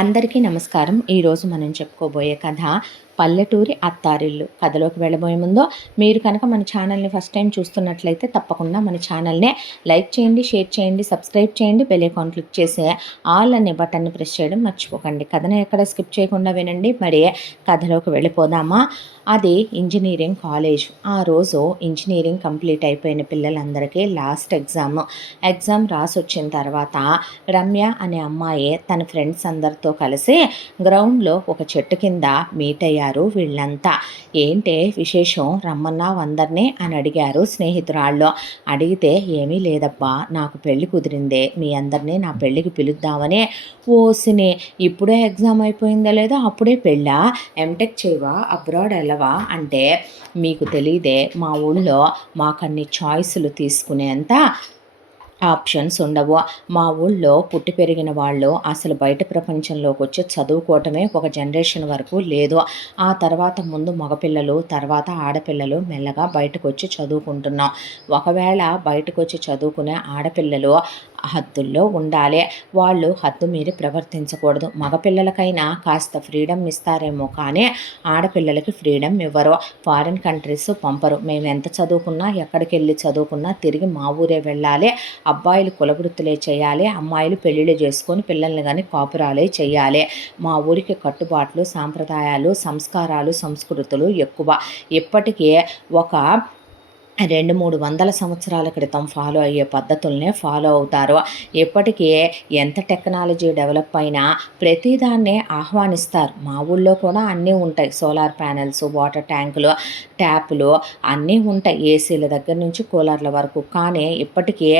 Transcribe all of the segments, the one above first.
అందరికీ నమస్కారం. ఈరోజు మనం చెప్పుకోబోయే కథ పల్లెటూరి అత్తారిల్లు. కథలోకి వెళ్ళబోయే ముందు మీరు కనుక మన ఛానల్ని ఫస్ట్ టైం చూస్తున్నట్లయితే తప్పకుండా మన ఛానల్ని లైక్ చేయండి, షేర్ చేయండి, సబ్స్క్రైబ్ చేయండి, బెల్ ఐకాన్ క్లిక్ చేసి ఆల్ అనే బటన్ని ప్రెస్ చేయడం మర్చిపోకండి. కథను ఎక్కడ స్కిప్ చేయకుండా వినండి. మరి కథలోకి వెళ్ళిపోదామా? అది ఇంజనీరింగ్ కాలేజ్. ఆ రోజు ఇంజనీరింగ్ కంప్లీట్ అయిపోయిన పిల్లలందరికీ లాస్ట్ ఎగ్జామ్ రాసి వచ్చిన తర్వాత రమ్య అనే అమ్మాయి తన ఫ్రెండ్స్ అందరితో కలిసి గ్రౌండ్లో ఒక చెట్టు కింద మీట్ అయ్యారు. వీళ్ళంతా ఏంటే విశేషం, రమ్మన్నావు అందరినీ అని అడిగారు స్నేహితురాళ్ళు. అడిగితే ఏమీ లేదబ్బా, నాకు పెళ్లి కుదిరిందే, మీ అందరినీ నా పెళ్ళికి పిలుద్దామని. ఓసిని, ఇప్పుడే ఎగ్జామ్ అయిపోయిందా లేదా, అప్పుడే పెళ్ళా? ఎంటెక్ చేయవా, అబ్రాడ్ వెళ్ళవా అంటే, మీకు తెలియదే, మా ఊళ్ళో మాకన్ని చాయిస్లు తీసుకునేంత ఆప్షన్స్ ఉండవు. మా ఊళ్ళో పుట్టి పెరిగిన వాళ్ళు అసలు బయట ప్రపంచంలోకి వచ్చి చదువుకోవటమే ఒక జనరేషన్ వరకు లేదు. ఆ తర్వాత ముందు మగపిల్లలు, తర్వాత ఆడపిల్లలు మెల్లగా బయటకు వచ్చి చదువుకుంటున్నాం. ఒకవేళ బయటకు వచ్చి చదువుకునే ఆడపిల్లలు హద్దుల్లో ఉండాలి. వాళ్ళు హద్దు మీరి ప్రవర్తించకూడదు. మగపిల్లలకైనా కాస్త ఫ్రీడమ్ ఇస్తారేమో కానీ ఆడపిల్లలకి ఫ్రీడమ్ ఇవ్వరు. ఫారిన్ కంట్రీస్ పంపరు. మేము ఎంత చదువుకున్నా, ఎక్కడికి వెళ్ళి చదువుకున్నా తిరిగి మా ఊరే వెళ్ళాలి. అబ్బాయిలు కులవృత్తులే చేయాలి, అమ్మాయిలు పెళ్ళిళ్ళు చేసుకొని పిల్లల్ని కానీ కాపురాలే చేయాలి. మా ఊరికి కట్టుబాట్లు, సాంప్రదాయాలు, సంస్కారాలు, సంస్కృతులు ఎక్కువ. ఇప్పటికే ఒక 200-300 సంవత్సరాల క్రితం ఫాలో అయ్యే పద్ధతులనే ఫాలో అవుతారు. ఇప్పటికే ఎంత టెక్నాలజీ డెవలప్ అయినా ప్రతిదాన్నే ఆహ్వానిస్తారు. మా ఊళ్ళో కూడా అన్నీ ఉంటాయి. సోలార్ ప్యానెల్స్, వాటర్ ట్యాంకులు, ట్యాపులు అన్నీ ఉంటాయి. ఏసీల దగ్గర నుంచి కూలర్ల వరకు. కానీ ఇప్పటికే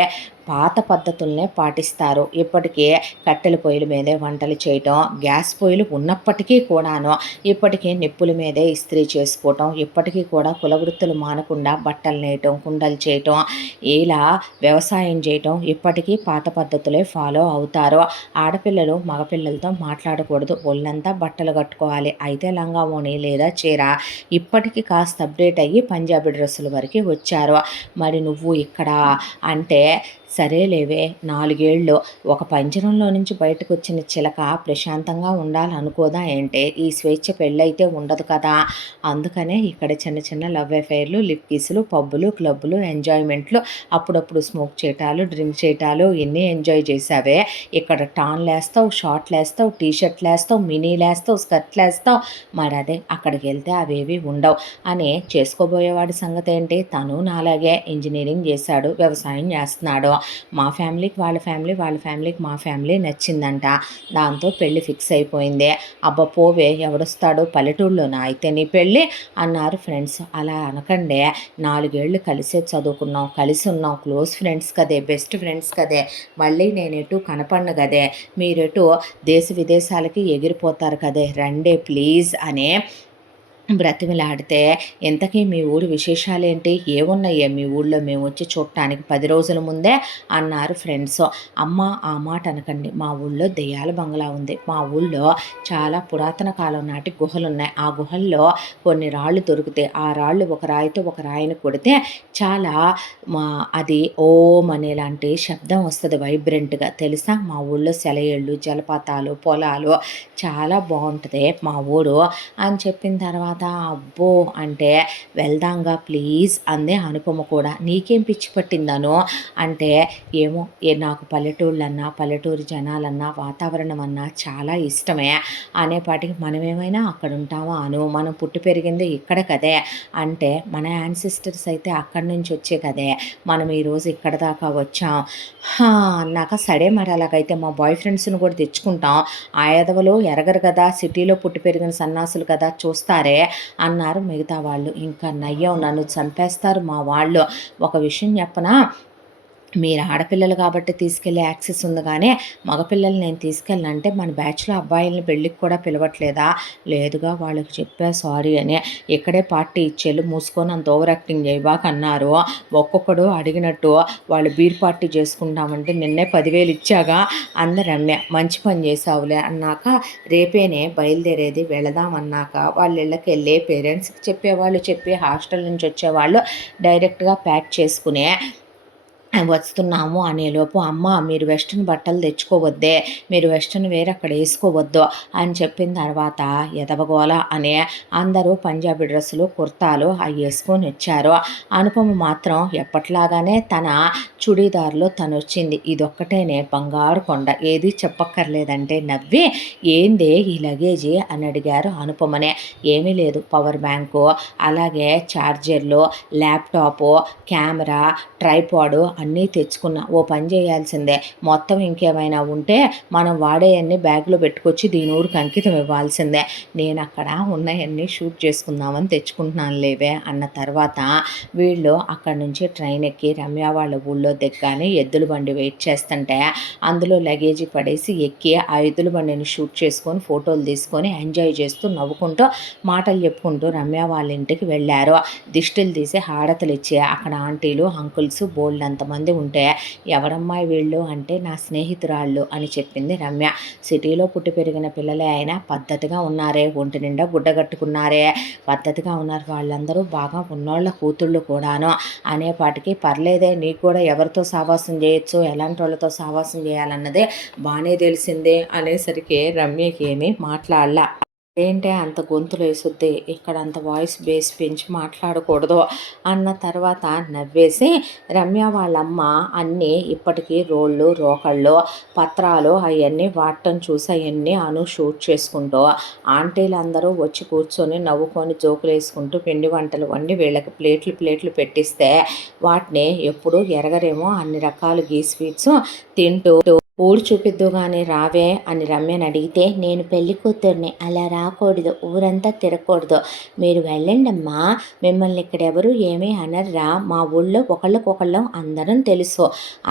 పాత పద్ధతులనే పాటిస్తారు. ఇప్పటికే కట్టెల పొయ్యిల మీదే వంటలు చేయటం, గ్యాస్ పొయ్యిలు ఉన్నప్పటికీ కూడాను ఇప్పటికీ నిప్పుల మీదే ఇస్త్రీ చేసుకోవటం, ఇప్పటికీ కూడా కులవృత్తులు మానకుండా బట్టలు నేయటం, కుండలు చేయటం, ఇలా వ్యవసాయం చేయటం ఇప్పటికీ పాత పద్ధతులే ఫాలో అవుతారు. ఆడపిల్లలు మగపిల్లలతో మాట్లాడకూడదు, ఒళ్ళంతా బట్టలు కట్టుకోవాలి. అయితే లంగా ఓణి లేదా చీర. ఇప్పటికీ కాస్త అప్డేట్ అయ్యి పంజాబీ డ్రెస్సుల వరకు వచ్చారు. మరి నువ్వు ఇక్కడ అంటే, సరేలేవే, 4 ఏళ్ళు ఒక పంజరంలో నుంచి బయటకు వచ్చిన చిలక ప్రశాంతంగా ఉండాలనుకోదా ఏంటే? ఈ స్వేచ్ఛ పెళ్ళైతే ఉండదు కదా. అందుకనే ఇక్కడ చిన్న చిన్న లవ్ అఫైర్లు, లిప్ కిస్లు, పబ్బులు, క్లబ్బులు, ఎంజాయ్మెంట్లు, అప్పుడప్పుడు స్మోక్ చేయటాలు, డ్రింక్ చేయటాలు, ఇన్ని ఎంజాయ్ చేసావే. ఇక్కడ టాన్లు వేస్తావు, షార్ట్లు వేస్తావు, టీషర్ట్లు వేస్తావు, మినీలు వేస్తావు, స్కర్ట్లు వేస్తావు. మరి అదే అక్కడికి వెళ్తే అవేవి ఉండవు అని. చేసుకోబోయేవాడి సంగతి ఏంటి? తను నాలాగే ఇంజనీరింగ్ చేశాడు, వ్యవసాయం చేస్తున్నాడు. మా ఫ్యామిలీకి వాళ్ళ ఫ్యామిలీ, వాళ్ళ ఫ్యామిలీకి మా ఫ్యామిలీ నచ్చిందంట. దాంతో పెళ్ళి ఫిక్స్ అయిపోయింది. అబ్బా పోవే, ఎవడొస్తాడు పల్లెటూళ్ళలోనా అయితే నీ పెళ్ళి అన్నారు ఫ్రెండ్స్. అలా అనకండే, 4 ఏళ్ళు కలిసే చదువుకున్నాం, కలిసి ఉన్నాం, క్లోజ్ ఫ్రెండ్స్ కదే, బెస్ట్ ఫ్రెండ్స్ కదే. మళ్ళీ నేను ఎటు కనపడను కదే, మీరెటు దేశ విదేశాలకి ఎగిరిపోతారు కదే, రండే ప్లీజ్ అనే బ్రతిమిలాడితే, ఇంతకీ మీ ఊరి విశేషాలేంటి, ఏమున్నాయే మీ ఊళ్ళో, మేము వచ్చి చూడటానికి 10 రోజుల ముందే అన్నారు ఫ్రెండ్స్. అమ్మ ఆ మాట అనకండి, మా ఊళ్ళో దెయ్యాల బంగ్లా ఉంది. మా ఊళ్ళో చాలా పురాతన కాలం నాటి గుహలు ఉన్నాయి. ఆ గుహల్లో కొన్ని రాళ్ళు దొరికితే ఆ రాళ్ళు ఒక రాయితో ఒక రాయిని కొడితే చాలా అది ఓం అనేలాంటి శబ్దం వస్తుంది, వైబ్రెంట్గా. తెలుసా? మా ఊళ్ళో సెలయేళ్ళు, జలపాతాలు, పొలాలు, చాలా బాగుంటుంది మా ఊరు అని చెప్పిన తర్వాత, అబ్బో అంటే, వెళ్దాంగా ప్లీజ్ అందే అనుపమ కూడా. నీకేం పిచ్చి పట్టిందను అంటే, ఏమో నాకు పల్లెటూళ్ళన్నా, పల్లెటూరు జనాలన్నా, వాతావరణం అన్నా చాలా ఇష్టమే. అనేపాటికి మనమేమైనా అక్కడ ఉంటామా అను, మనం పుట్టి పెరిగింది ఇక్కడ కదే అంటే, మన యాన్సిస్టర్స్ అయితే అక్కడి నుంచి వచ్చే కదే, మనం ఈరోజు ఇక్కడ దాకా వచ్చాం అన్నాక, సరే మరి అలాగైతే మా బాయ్ ఫ్రెండ్స్ని కూడా తెచ్చుకుంటాం. ఆ ఎదవలు ఎరగరు కదా, సిటీలో పుట్టి పెరిగిన సన్నాసులు కదా, చూస్తారే అన్నారు మిగతా వాళ్ళు. ఇంకా నయ్యం, నన్ను చంపేస్తారు మా వాళ్ళు. ఒక విషయం చెప్పనా, మీరు ఆడపిల్లలు కాబట్టి తీసుకెళ్ళే యాక్సెస్ ఉంది, కానీ మగపిల్లలు నేను తీసుకెళ్ళనంటే మన బ్యాచ్లో అబ్బాయిలని పెళ్ళికి కూడా పిలవట్లేదా? లేదుగా, వాళ్ళకి చెప్పా సారీ అని. ఇక్కడే పార్టీ ఇచ్చేళ్ళు, మూసుకొని అంత ఓవర్ యాక్టింగ్ చేయబాక అన్నారు. ఒక్కొక్కడు అడిగినట్టు వాళ్ళు బీర్ పార్టీ చేసుకుంటామంటే నిన్నే 10,000 ఇచ్చాగా అంద రమ్య. మంచి పని చేసావులే అన్నాక, రేపేనే బయలుదేరేది, వెళదామన్నాక వాళ్ళ ఇళ్ళకి వెళ్ళి పేరెంట్స్కి చెప్పేవాళ్ళు చెప్పి, హాస్టల్ నుంచి వచ్చేవాళ్ళు డైరెక్ట్గా ప్యాక్ చేసుకునే వస్తున్నాము అనేలోపు, అమ్మ మీరు వెస్ట్రన్ బట్టలు తెచ్చుకోవద్దే, మీరు వెస్ట్రన్ వేర్ అక్కడ వేసుకోవద్దు అని చెప్పిన తర్వాత ఎదవగోల అనే అందరూ పంజాబీ డ్రెస్సులు కుర్తాలు అవి వేసుకొని వచ్చారు. అనుపమ మాత్రం ఎప్పట్లాగానే తన చుడీదార్లో తను వచ్చింది. ఇదొక్కటేనే బంగారు కొండ, ఏది చెప్పక్కర్లేదంటే నవ్వి ఏందే ఈ లగేజీ అని అడిగారు అనుపమనే. ఏమీ లేదు, పవర్ బ్యాంకు, అలాగే ఛార్జర్లు, ల్యాప్టాపు, కెమెరా, ట్రైపాడు అన్నీ తెచ్చుకున్నా. ఓ పని చేయాల్సిందే, మొత్తం ఇంకేమైనా ఉంటే మనం వాడేయన్నీ బ్యాగ్లో పెట్టుకొచ్చి దీని ఊరికి అంకితం ఇవ్వాల్సిందే. నేను అక్కడ ఉన్నవన్నీ షూట్ చేసుకుందామని తెచ్చుకుంటున్నాను లేవే అన్న తర్వాత వీళ్ళు అక్కడి నుంచి ట్రైన్ ఎక్కి రమ్య వాళ్ళ ఊళ్ళో దిగ్గానే ఎద్దుల బండి వెయిట్ చేస్తుంటే అందులో లగేజీ పడేసి ఎక్కి ఆ ఎద్దుల బండిని షూట్ చేసుకొని ఫోటోలు తీసుకొని ఎంజాయ్ చేస్తూ నవ్వుకుంటూ మాటలు చెప్పుకుంటూ రమ్య వాళ్ళ ఇంటికి వెళ్ళారు. దిష్టిలు తీసి హారతలు ఇచ్చి అక్కడ ఆంటీలు అంకుల్స్ బోల్డ్ అంతమంది ఉంటే ఎవరమ్మాయి వీళ్ళు అంటే నా స్నేహితురాళ్ళు అని చెప్పింది రమ్య. సిటీలో పుట్టి పెరిగిన పిల్లలే అయినా పద్ధతిగా ఉన్నారే, ఒంటి నిండా గుడ్డ కట్టుకున్నారే, పద్ధతిగా ఉన్నారు, వాళ్ళందరూ బాగా ఉన్నోళ్ళ కూతుళ్ళు కూడాను అనేపాటికి పర్లేదే, నీకు కూడా ఎవరితో సావాసం చేయొచ్చు, ఎలాంటి వాళ్ళతో సావాసం చేయాలన్నదే బాగానే తెలిసిందే అనేసరికి రమ్యకి ఏమీ మాట్లాడలా. ఏంటే అంత గొంతులు వేసుద్ది, ఇక్కడ అంత వాయిస్ బేస్ పెంచి మాట్లాడకూడదు అన్న తర్వాత నవ్వేసి రమ్య వాళ్ళమ్మ అన్నీ ఇప్పటికీ రోళ్ళు రోకళ్ళు పత్రాలు అవన్నీ వాడటం చూసి అవన్నీ షూట్ చేసుకుంటూ ఆంటీలు అందరూ వచ్చి కూర్చొని నవ్వుకొని జోకులు వేసుకుంటూ పిండి వంటలు వండి వీళ్ళకి ప్లేట్లు పెట్టిస్తే వాటిని ఎప్పుడు ఎరగరేమో అన్ని రకాలు గీ స్వీట్స్ తింటూ ఊరు చూపిద్దుగానే రావే అని రమ్యని అడిగితే, నేను పెళ్లి కూతుర్ని, అలా రాకూడదు, ఊరంతా తిరగకూడదు, మీరు వెళ్ళండమ్మా, మిమ్మల్ని ఇక్కడెవరు ఏమీ అనర్రా, మా ఊళ్ళో ఒకళ్ళకొకళ్ళం అందరం తెలుసు,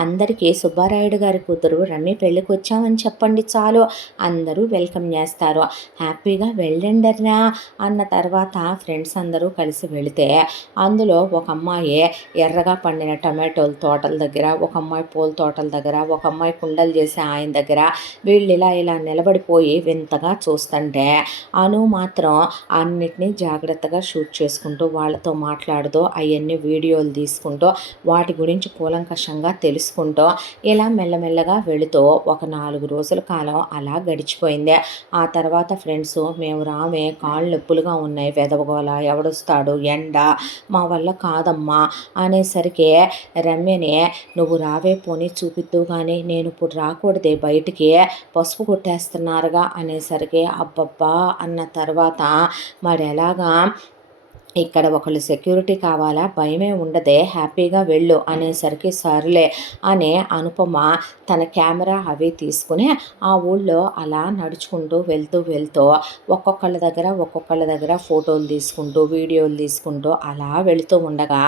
అందరికీ సుబ్బారాయుడు గారి కూతురు రమ్య పెళ్ళికి వచ్చామని చెప్పండి చాలు, అందరూ వెల్కమ్ చేస్తారు, హ్యాపీగా వెళ్ళండర్రా అన్న తర్వాత ఫ్రెండ్స్ అందరూ కలిసి వెళితే అందులో ఒక అమ్మాయి ఎర్రగా పండిన టమాటోల తోటల దగ్గర, ఒక అమ్మాయి పూల తోటల దగ్గర, ఒక అమ్మాయి కుండలు చేసే ఆయన దగ్గర వీళ్ళు ఇలా నిలబడిపోయి వింతగా చూస్తుంటే అను మాత్రం అన్నిటినీ జాగ్రత్తగా షూట్ చేసుకుంటూ వాళ్ళతో మాట్లాడుతూ అవన్నీ వీడియోలు తీసుకుంటూ వాటి గురించి కూలంకషంగా తెలుసుకుంటూ ఇలా మెల్లమెల్లగా వెళుతూ ఒక 4 రోజుల కాలం అలా గడిచిపోయింది. ఆ తర్వాత ఫ్రెండ్స్ మేము రామే, కాళ్ళు నొప్పులుగా ఉన్నాయి, వెదవగోల, ఎవడొస్తాడు, ఎండ, మా వల్ల కాదమ్మా అనేసరికి రమ్యని నువ్వు రావే పోనీ చూపిద్దు కానీ నేను ఇప్పుడు రాకూడదే బయటికి, పసుపు కొట్టేస్తున్నారుగా అనేసరికి అబ్బబ్బా అన్న తర్వాత మరి ఎలాగా, ఇక్కడ ఒకళ్ళు సెక్యూరిటీ కావాలా, భయమే ఉండదే, హ్యాపీగా వెళ్ళు అనేసరికి సర్లే అనే అనుపమ తన కెమెరా అవి తీసుకుని ఆ ఊళ్ళో అలా నడుచుకుంటూ వెళ్తూ ఒక్కొక్కళ్ళ దగ్గర ఫోటోలు తీసుకుంటూ వీడియోలు తీసుకుంటూ అలా వెళుతూ ఉండగా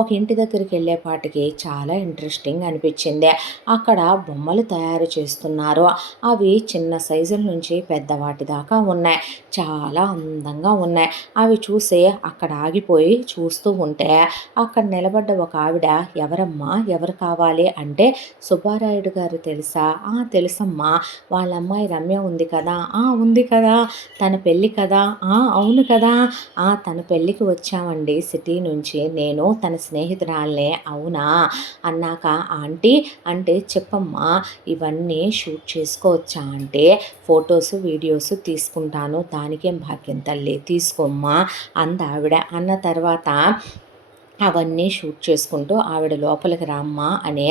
ఒక ఇంటి దగ్గరికి వెళ్ళేపాటికి చాలా ఇంట్రెస్టింగ్ అనిపించింది. అక్కడ బొమ్మలు తయారు చేస్తున్నారు. అవి చిన్న సైజుల నుంచి పెద్దవాటి దాకా ఉన్నాయి, చాలా అందంగా ఉన్నాయి. అవి చూసి అక్కడ ఆగిపోయి చూస్తూ ఉంటే అక్కడ నిలబడ్డ ఒక ఆవిడ, ఎవరమ్మా, ఎవరు కావాలి అంటే, సుబ్బారాయుడు గారు తెలుసా, తెలుసమ్మా, వాళ్ళ అమ్మాయి రమ్య ఉంది కదా, ఉంది కదా, తన పెళ్ళి కదా, అవును కదా, తన పెళ్ళికి వచ్చామండి సిటీ నుంచి, నేను తన స్నేహితురాలనే, అవునా అన్నాక ఆంటీ అంటే చెప్పమ్మా, ఇవన్నీ షూట్ చేసుకోవచ్చా అంటే, ఫొటోస్ వీడియోస్ తీసుకుంటాను, దానికేం భాగ్యం తల్లి, తీసుకోమ్మా అందావిడ. అన్న తర్వాత అవన్నీ షూట్ చేసుకుంటూ ఆవిడ లోపలికి రామ్మా అనే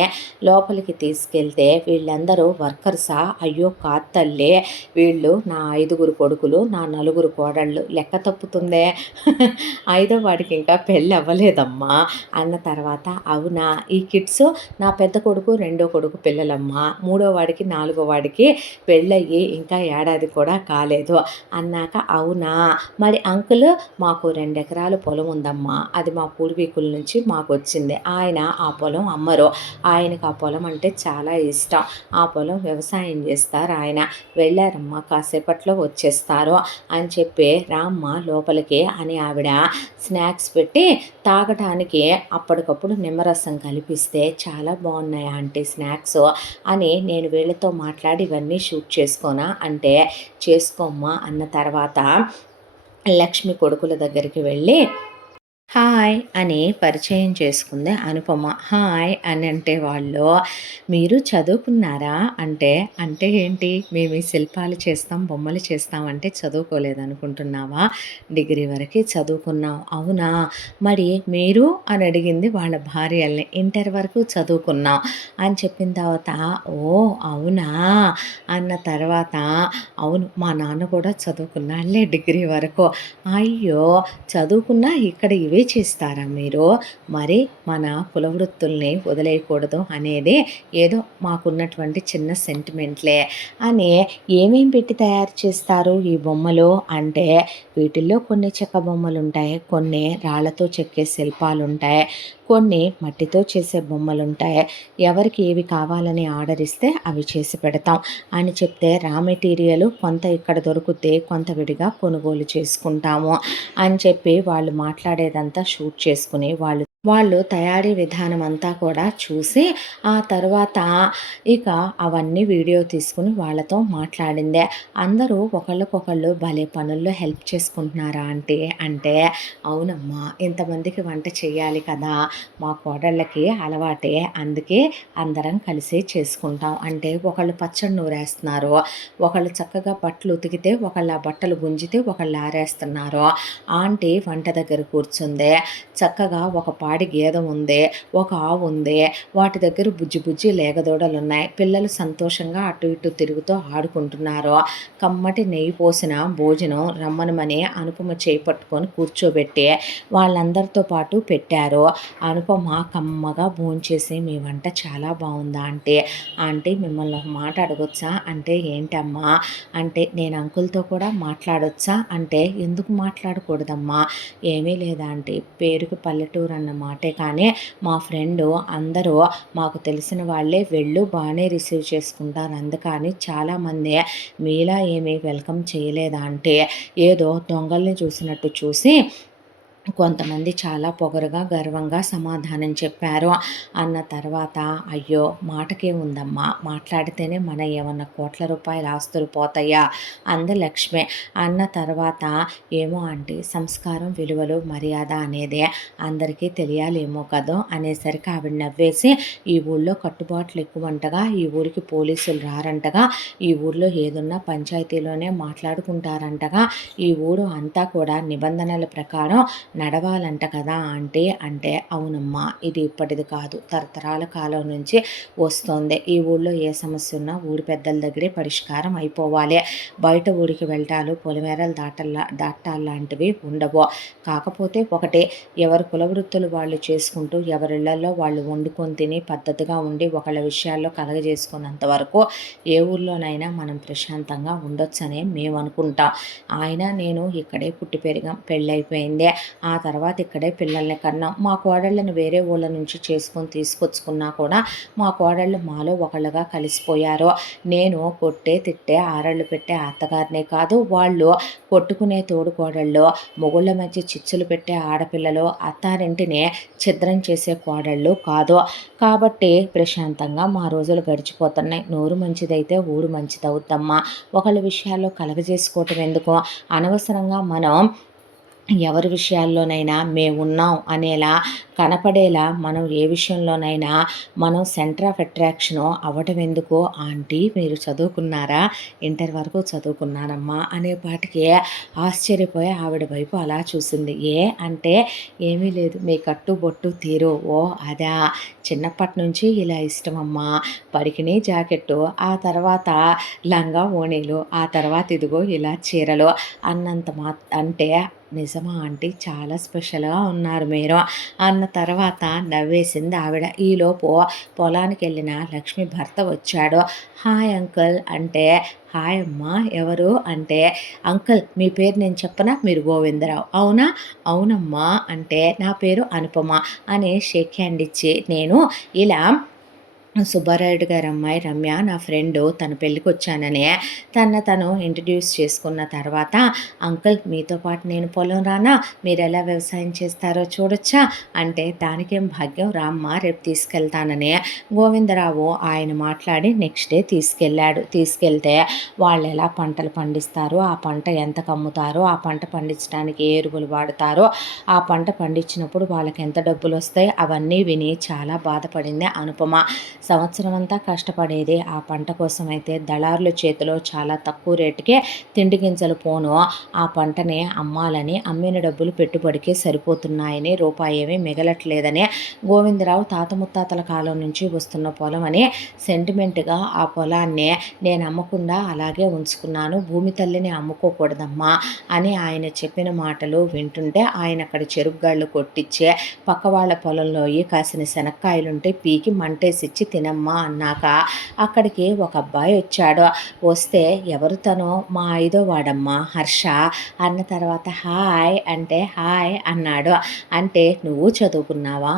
లోపలికి తీసుకెళ్తే వీళ్ళందరూ వర్కర్సా, అయ్యో కాదు తల్లే, వీళ్ళు నా 5 కొడుకులు, నా 4 కోడళ్ళు, లెక్క తప్పుతుందే, 5వ వాడికి ఇంకా పెళ్ళి అవ్వలేదమ్మా అన్న తర్వాత, అవునా, ఈ కిడ్స్ నా పెద్ద కొడుకు 2వ కొడుకు పిల్లలమ్మా, 3వ వాడికి 4వ వాడికి పెళ్ళయ్యి ఇంకా ఏడాది కూడా కాలేదు అన్నాక, అవునా, మరి అంకుల్ మాకు 2 ఎకరాలు పొలం ఉందమ్మా, అది మా పూర్వీకులు నుంచి మాకు వచ్చింది, ఆయన ఆ పొలం అమ్మరు, ఆయనకు ఆ పొలం అంటే చాలా ఇష్టం, ఆ పొలం వ్యవసాయం చేస్తారు ఆయన, వెళ్ళారమ్మా కాసేపట్లో వచ్చేస్తారు అని చెప్పి రామ్మ లోపలికి అని ఆవిడ స్నాక్స్ పెట్టి తాగటానికి అప్పటికప్పుడు నిమ్మరసం కలిపిస్తే, చాలా బాగున్నాయి ఆంటీ స్నాక్స్ అని నేను వీళ్ళతో మాట్లాడి ఇవన్నీ షూట్ చేసుకోనా అంటే, చేసుకోమ్మా అన్న తర్వాత లక్ష్మి కొడుకుల దగ్గరికి వెళ్ళి హాయ్ అని పరిచయం చేసుకుంది అనుపమ. హాయ్ అని అంటే వాళ్ళు, మీరు చదువుకున్నారా అంటే, అంటే ఏంటి మేము ఈ శిల్పాలు చేస్తాం, బొమ్మలు చేస్తాం అంటే చదువుకోలేదనుకుంటున్నావా? డిగ్రీ వరకే చదువుకున్నాం. అవునా? మరి మీరు అని అడిగింది వాళ్ళ భార్యల్ని. ఇంటర్ వరకు చదువుకున్నాం అని చెప్పిన తర్వాత, ఓహ్! అవునా? అన్న తర్వాత, అవును మా నాన్న కూడా చదువుకున్నాడులే డిగ్రీ వరకు. అయ్యో! చదువుకున్నా ఇక్కడ ఇవే చేస్తారా మీరు? మరి మన కులవృత్తుల్ని వదిలేయకూడదు అనేది ఏదో మాకున్నటువంటి చిన్న సెంటిమెంట్‌లే అని ఏమేం పెట్టి తయారు చేస్తారు ఈ బొమ్మలు అంటే, వీటిల్లో కొన్ని చెక్క బొమ్మలుంటాయి, కొన్ని రాళ్ళతో చెక్కే శిల్పాలుంటాయి, కొన్ని మట్టితో చేసే బొమ్మలుంటాయి. ఎవరికి ఏవి కావాలని ఆర్డర్ ఇస్తే అవి చేసి పెడతాం అని చెప్తే, రా మెటీరియల్ కొంత ఇక్కడ దొరికితే కొంత విడిగా కొనుగోలు చేసుకుంటాము అని చెప్పి వాళ్ళు మాట్లాడేదంతా షూట్ చేసుకుని వాళ్ళు తయారీ విధానం అంతా కూడా చూసి, ఆ తర్వాత ఇక అవన్నీ వీడియో తీసుకుని వాళ్ళతో మాట్లాడిందే. అందరూ ఒకళ్ళకొకళ్ళు భలే పనుల్లో హెల్ప్ చేసుకుంటున్నారా ఆంటీ అంటే, అవునమ్మా ఇంతమందికి వంట చేయాలి కదా, మా కోడళ్ళకి అలవాటే, అందుకే అందరం కలిసి చేసుకుంటాం అంటే, ఒకళ్ళు పచ్చడి నూరేస్తున్నారు, ఒకళ్ళు చక్కగా బట్టలు ఉతికితే ఒకళ్ళు ఆ బట్టలు గుంజితే ఒకళ్ళు ఆరేస్తున్నారు. ఆంటీ వంట దగ్గర కూర్చుంది, చక్కగా ఒక పాడి గేదె ఉంది, ఒక ఆవు ఉంది, వాటి దగ్గర బుజ్జి బుజ్జి లేగదూడలు ఉన్నాయి. పిల్లలు సంతోషంగా అటు ఇటు తిరుగుతూ ఆడుకుంటున్నారు. కమ్మటి నెయ్యి పోసిన భోజనం రమ్మనమని అనుపమ చేయి పట్టుకొని కూర్చోబెట్టి వాళ్ళందరితో పాటు పెట్టారు. అనుపమ కమ్మగా భోంచేసి, మీ వంట చాలా బాగుందా అంటే, ఆంటీ మిమ్మల్ని ఒక మాట అడగొచ్చా అంటే, ఏంటమ్మా అంటే, నేను అంకుల్తో కూడా మాట్లాడొచ్చా అంటే, ఎందుకు మాట్లాడకూడదమ్మా? ఏమీ లేదా ఆంటీ, పేరుకి పల్లెటూరు అన్న మాటే కానీ మా ఫ్రెండు అందరూ మాకు తెలిసిన వాళ్ళే, వెళ్ళు బాగానే రిసీవ్ చేసుకుంటారు, అందుకని చాలామంది మీలా ఏమీ వెల్కమ్ చేయలేదా అంటే, ఏదో దొంగల్ని చూసినట్టు చూసి కొంతమంది చాలా పొగరుగా గర్వంగా సమాధానం చెప్పారు. అన్న తర్వాత, అయ్యో మాటకే ఉందమ్మా, మాట్లాడితేనే మన ఏమన్నా కోట్ల రూపాయల ఆస్తులు పోతాయా అంది లక్ష్మి. అన్న తర్వాత, ఏమో ఆంటీ సంస్కారం విలువలు మర్యాద అనేది అందరికీ తెలియాలేమో కదో అనేసరికి ఆవిడ నవ్వేసి, ఈ ఊళ్ళో కట్టుబాట్లు ఎక్కువంటగా, ఈ ఊరికి పోలీసులు రారంటగా, ఈ ఊర్లో ఏదున్నా పంచాయతీలోనే మాట్లాడుకుంటారంటగా, ఈ ఊరు అంతా కూడా నిబంధనల ప్రకారం నడవాలంట కదా ఆంటీ అంటే, అవునమ్మా ఇది ఇప్పటిది కాదు, తరతరాల కాలం నుంచి వస్తోంది. ఈ ఊళ్ళో ఏ సమస్య ఉన్నా ఊరి పెద్దల దగ్గరే పరిష్కారం అయిపోవాలి. బయట ఊరికి వెళ్ళటాలు పొలిమేరలు దాటాలాంటివి ఉండవు. కాకపోతే ఒకటే, ఎవరి కులవృత్తులు వాళ్ళు చేసుకుంటూ ఎవరిళ్లలో వాళ్ళు వండుకొని తిని పద్ధతిగా ఉండి ఒకళ్ళ విషయాల్లో కలగజేసుకున్నంత వరకు ఏ ఊర్లోనైనా మనం ప్రశాంతంగా ఉండొచ్చనే మేము అనుకుంటాం. ఆయన నేను ఇక్కడే పుట్టి పెరిగాం, పెళ్ళైపోయింది, ఆ తర్వాత ఇక్కడే పిల్లల్ని కన్నాం. మా కోడళ్ళని వేరే ఊళ్ళ నుంచి చేసుకొని తీసుకొచ్చుకున్నా కూడా మా కోడళ్ళు మాలో ఒకళ్ళుగా కలిసిపోయారు. నేను కొట్టే తిట్టే ఆరళ్ళు పెట్టే అత్తగారినే కాదు, వాళ్ళు కొట్టుకునే తోడు కోడళ్ళు, మొగుళ్ళ మధ్య చిచ్చులు పెట్టే ఆడపిల్లలు, అత్తారింటిని ఛిద్రం చేసే కోడళ్ళు కాదు. కాబట్టి ప్రశాంతంగా మా రోజులు గడిచిపోతున్నాయి. నోరు మంచిదైతే ఊరు మంచిదవుద్దమ్మా. ఒకళ్ళ విషయాల్లో కలగజేసుకోవటం ఎందుకు? అనవసరంగా మనం ఎవరి విషయాల్లోనైనా మేమున్నాం అనేలా కనపడేలా మనం ఏ విషయంలోనైనా మనం సెంటర్ ఆఫ్ అట్రాక్షను అవ్వటం ఎందుకు? ఆంటీ మీరు చదువుకున్నారా? ఇంటర్ వరకు చదువుకున్నానమ్మా అనేపాటికి ఆశ్చర్యపోయి ఆవిడ వైపు అలా చూసింది. ఏ అంటే, ఏమీ లేదు, మీ కట్టు బొట్టు తీరు, ఓ అదా, చిన్నప్పటి నుంచి ఇలా ఇష్టమమ్మా, పరికిణి జాకెట్టు, ఆ తర్వాత లంగా ఓణీలు, ఆ తర్వాత ఇదిగో ఇలా చీరలు అన్నంత అంటే, నిజమా ఆంటీ చాలా స్పెషల్గా ఉన్నారు మీరు అన్న తర్వాత నవ్వేసింది ఆవిడ. ఈలోపు పొలానికి వెళ్ళిన లక్ష్మి భర్త వచ్చాడు. హాయ్ అంకుల్ అంటే, హాయ్ అమ్మా ఎవరు అంటే, అంకుల్ మీ పేరు నేను చెప్పనా, మీరు గోవిందరావు అవునా? అవునమ్మా అంటే, నా పేరు అనుపమ అని షేక్ హ్యాండ్ ఇచ్చి, నేను ఇలా సుబ్బారాయుడు గారి అమ్మాయి రమ్య నా ఫ్రెండు తన పెళ్ళికొచ్చానని తను ఇంట్రడ్యూస్ చేసుకున్న తర్వాత, అంకుల్ మీతో పాటు నేను పొలం రానా, మీరు ఎలా వ్యవసాయం చేస్తారో చూడొచ్చా అంటే, దానికేం భాగ్యం రామ్మ రేపు తీసుకెళ్తానని గోవిందరావు ఆయన మాట్లాడి నెక్స్ట్ డే తీసుకెళ్తే వాళ్ళు ఎలా పంటలు పండిస్తారో, ఆ పంట ఎంతకు అమ్ముతారో, ఆ పంట పండించడానికి ఏ ఎరువులు వాడతారో, ఆ పంట పండించినప్పుడు వాళ్ళకి ఎంత డబ్బులు వస్తాయి అవన్నీ విని చాలా బాధపడింది అనుపమ. సంవత్సరం అంతా కష్టపడేది ఆ పంట కోసం అయితే దళారుల చేతిలో చాలా తక్కువ రేటుకే తిండి గింజలు పోను ఆ పంటని అమ్మాలని, అమ్మిన డబ్బులు పెట్టుబడికి సరిపోతున్నాయని, రూపాయి ఏమీ మిగలట్లేదని, గోవిందరావు తాత ముత్తాతల కాలం నుంచి వస్తున్న పొలం అని సెంటిమెంట్గా ఆ పొలాన్ని నేను అమ్మకుండా అలాగే ఉంచుకున్నాను, భూమి తల్లిని అమ్ముకోకూడదమ్మా అని ఆయన చెప్పిన మాటలు వింటుంటే, ఆయన అక్కడ చెరుకుగాళ్ళు కొట్టించే పక్క వాళ్ళ పొలంలో కాసిన శనక్కాయలుంటే పీకి మంటేసిచ్చి తినమ్మా అన్నాక అక్కడికి ఒక అబ్బాయి వచ్చాడు. వస్తే ఎవరు తను, మా 5వ వాడమ్మా హర్ష అన్న తర్వాత హాయ్ అంటే హాయ్ అన్నాడు. అంటే నువ్వు చదువుకున్నావా?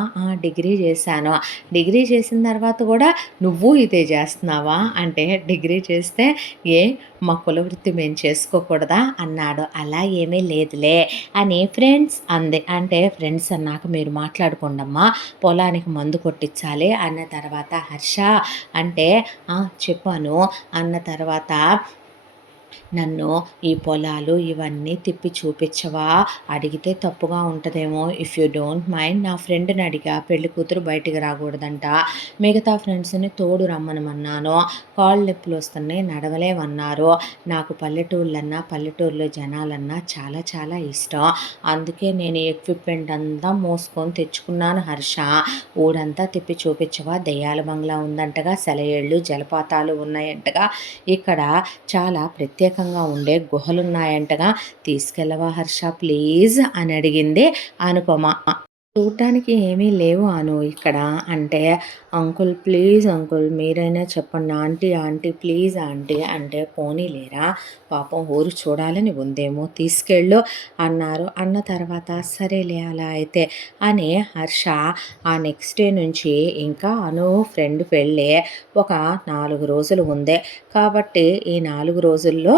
డిగ్రీ చేశాను. డిగ్రీ చేసిన తర్వాత కూడా నువ్వు ఇదే చేస్తున్నావా అంటే, డిగ్రీ చేస్తే ఏ మా కుల వృత్తి మేము చేసుకోకూడదా అన్నాడు. అలా ఏమీ లేదులే అని ఫ్రెండ్స్ అంది. అంటే ఫ్రెండ్స్ అన్నాక మీరు మాట్లాడుకోండమ్మా, పొలానికి మందు కొట్టించాలి అన్న తర్వాత హర్ష అంటే చెప్పాను అన్న తర్వాత, నన్ను ఈ పొలాలు ఇవన్నీ తిప్పి చూపించవా, అడిగితే తప్పుగా ఉంటుందేమో, ఇఫ్ యూ డోంట్ మైండ్ నా ఫ్రెండ్ని అడిగా, పెళ్లి కూతురు బయటికి రాకూడదంట, మిగతా ఫ్రెండ్స్ని తోడు రమ్మనమన్నాను, కాళ్ళు నొప్పులు వస్తున్నాయి నడవలేమన్నారు, నాకు పల్లెటూరులో జనాలన్నా చాలా చాలా ఇష్టం, అందుకే నేను ఎక్విప్మెంట్ అంతా మోసుకొని తెచ్చుకున్నాను హర్ష, ఊరంతా తిప్పి చూపించవా, దెయ్యాల బంగ్లా ఉందంటగా, సెలయేళ్ళు జలపాతాలు ఉన్నాయంటగా, ఇక్కడ చాలా ప్రత్యేకంగా ఉండే గుహలున్నాయంటగా, తీసుకెళ్ళవా హర్ష ప్లీజ్ అని అడిగింది అనుపమ. చూడటానికి ఏమీ లేవు అను ఇక్కడ అంటే, అంకుల్ ప్లీజ్ అంకుల్ మీరైనా చెప్పండి, ఆంటీ ప్లీజ్ ఆంటీ అంటే, పోనీలేరా పాపం ఊరు చూడాలని ఉందేమో తీసుకెళ్ళు అన్నారు. అన్న తర్వాత సరేలే అలా అయితే అని హర్ష ఆ నెక్స్ట్ డే నుంచి ఇంకా అను ఫ్రెండ్ పెళ్ళి ఒక 4 రోజులు ఉంది కాబట్టి ఈ 4 రోజుల్లో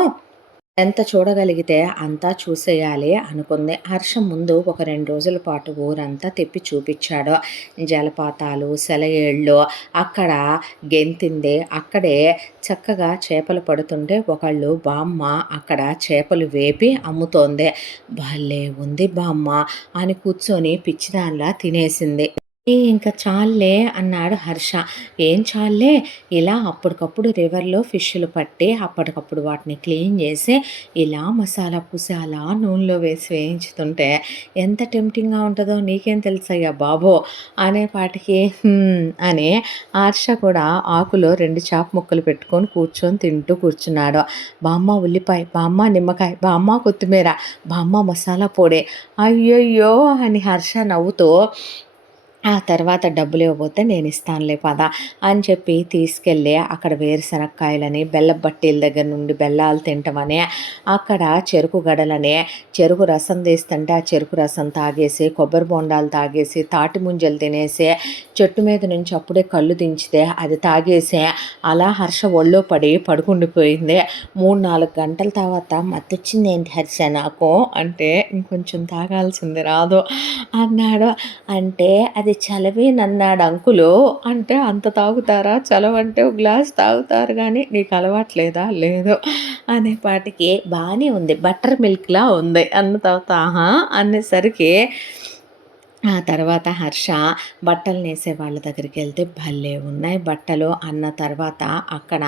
ఎంత చూడగలిగితే అంతా చూసేయాలి అనుకుంది. హర్ష ముందు ఒక 2 రోజుల పాటు ఊరంతా తిప్పి చూపించాడు. జలపాతాలు, సెలయేళ్ళు, అక్కడ గెంతింది, అక్కడే చక్కగా చేపలు పడుతుంటే ఒకళ్ళు బామ్మ అక్కడ చేపలు వేపి అమ్ముతోంది. భలే ఉంది బామ్మ అని కూర్చొని పిచ్చిదానిలా తినేసింది. ఇంకా చాలే అన్నాడు హర్ష. ఏం చాలే, ఇలా అప్పటికప్పుడు రివర్లో ఫిష్లు పట్టి అప్పటికప్పుడు వాటిని క్లీన్ చేసి ఇలా మసాలా పూసి అలా నూనెలో వేసి వేయించుతుంటే ఎంత టెంప్టింగ్గా ఉంటుందో నీకేం తెలుసయ్యా బాబో అనేపాటికి అని హర్ష కూడా ఆకులో 2 చేప ముక్కలు పెట్టుకొని తింటూ కూర్చున్నాడు. బామ్మ ఉల్లిపాయ, బామ్మ నిమ్మకాయ, బామ్మ కొత్తిమీర, బామ్మ మసాలా పొడి, అయ్యయ్యో అని హర్ష నవ్వుతూ, ఆ తర్వాత డబ్బులు ఇవ్వబోతే నేను ఇస్తానులే పద అని చెప్పి తీసుకెళ్ళి అక్కడ వేరుశనక్కాయలని, బెల్లపు బట్టీల దగ్గర నుండి బెల్లాలు తింటామని, అక్కడ చెరుకు గడలని, చెరుకు రసం తీస్తుంటే ఆ చెరుకు రసం తాగేసి, కొబ్బరి బొండాలు తాగేసి, తాటి ముంజలు తినేసి, చెట్టు మీద నుంచి అప్పుడే కళ్ళు దించితే అది తాగేసి అలా హర్ష ఒళ్ళో పడి పడుకుండిపోయింది. 3-4 గంటల తర్వాత మత్తొచ్చింది ఏంటి హర్ష నాకు అంటే, ఇంకొంచెం తాగాల్సింది రాదు అన్నాడు. అంటే అది చలవేనన్నాడు అంకులు. అంటే అంత తాగుతారా, చలవంటే ఒక గ్లాస్ తాగుతారు కానీ నీకు అలవాట్లేదా, లేదు అనేపాటికి బాగానే ఉంది, బటర్ మిల్క్లా ఉంది అన్న తర్వాత అనేసరికి ఆ తర్వాత హర్ష బట్టలు నేసే వాళ్ళ దగ్గరికి వెళ్తే భలే ఉన్నాయి బట్టలు అన్న తర్వాత అక్కడ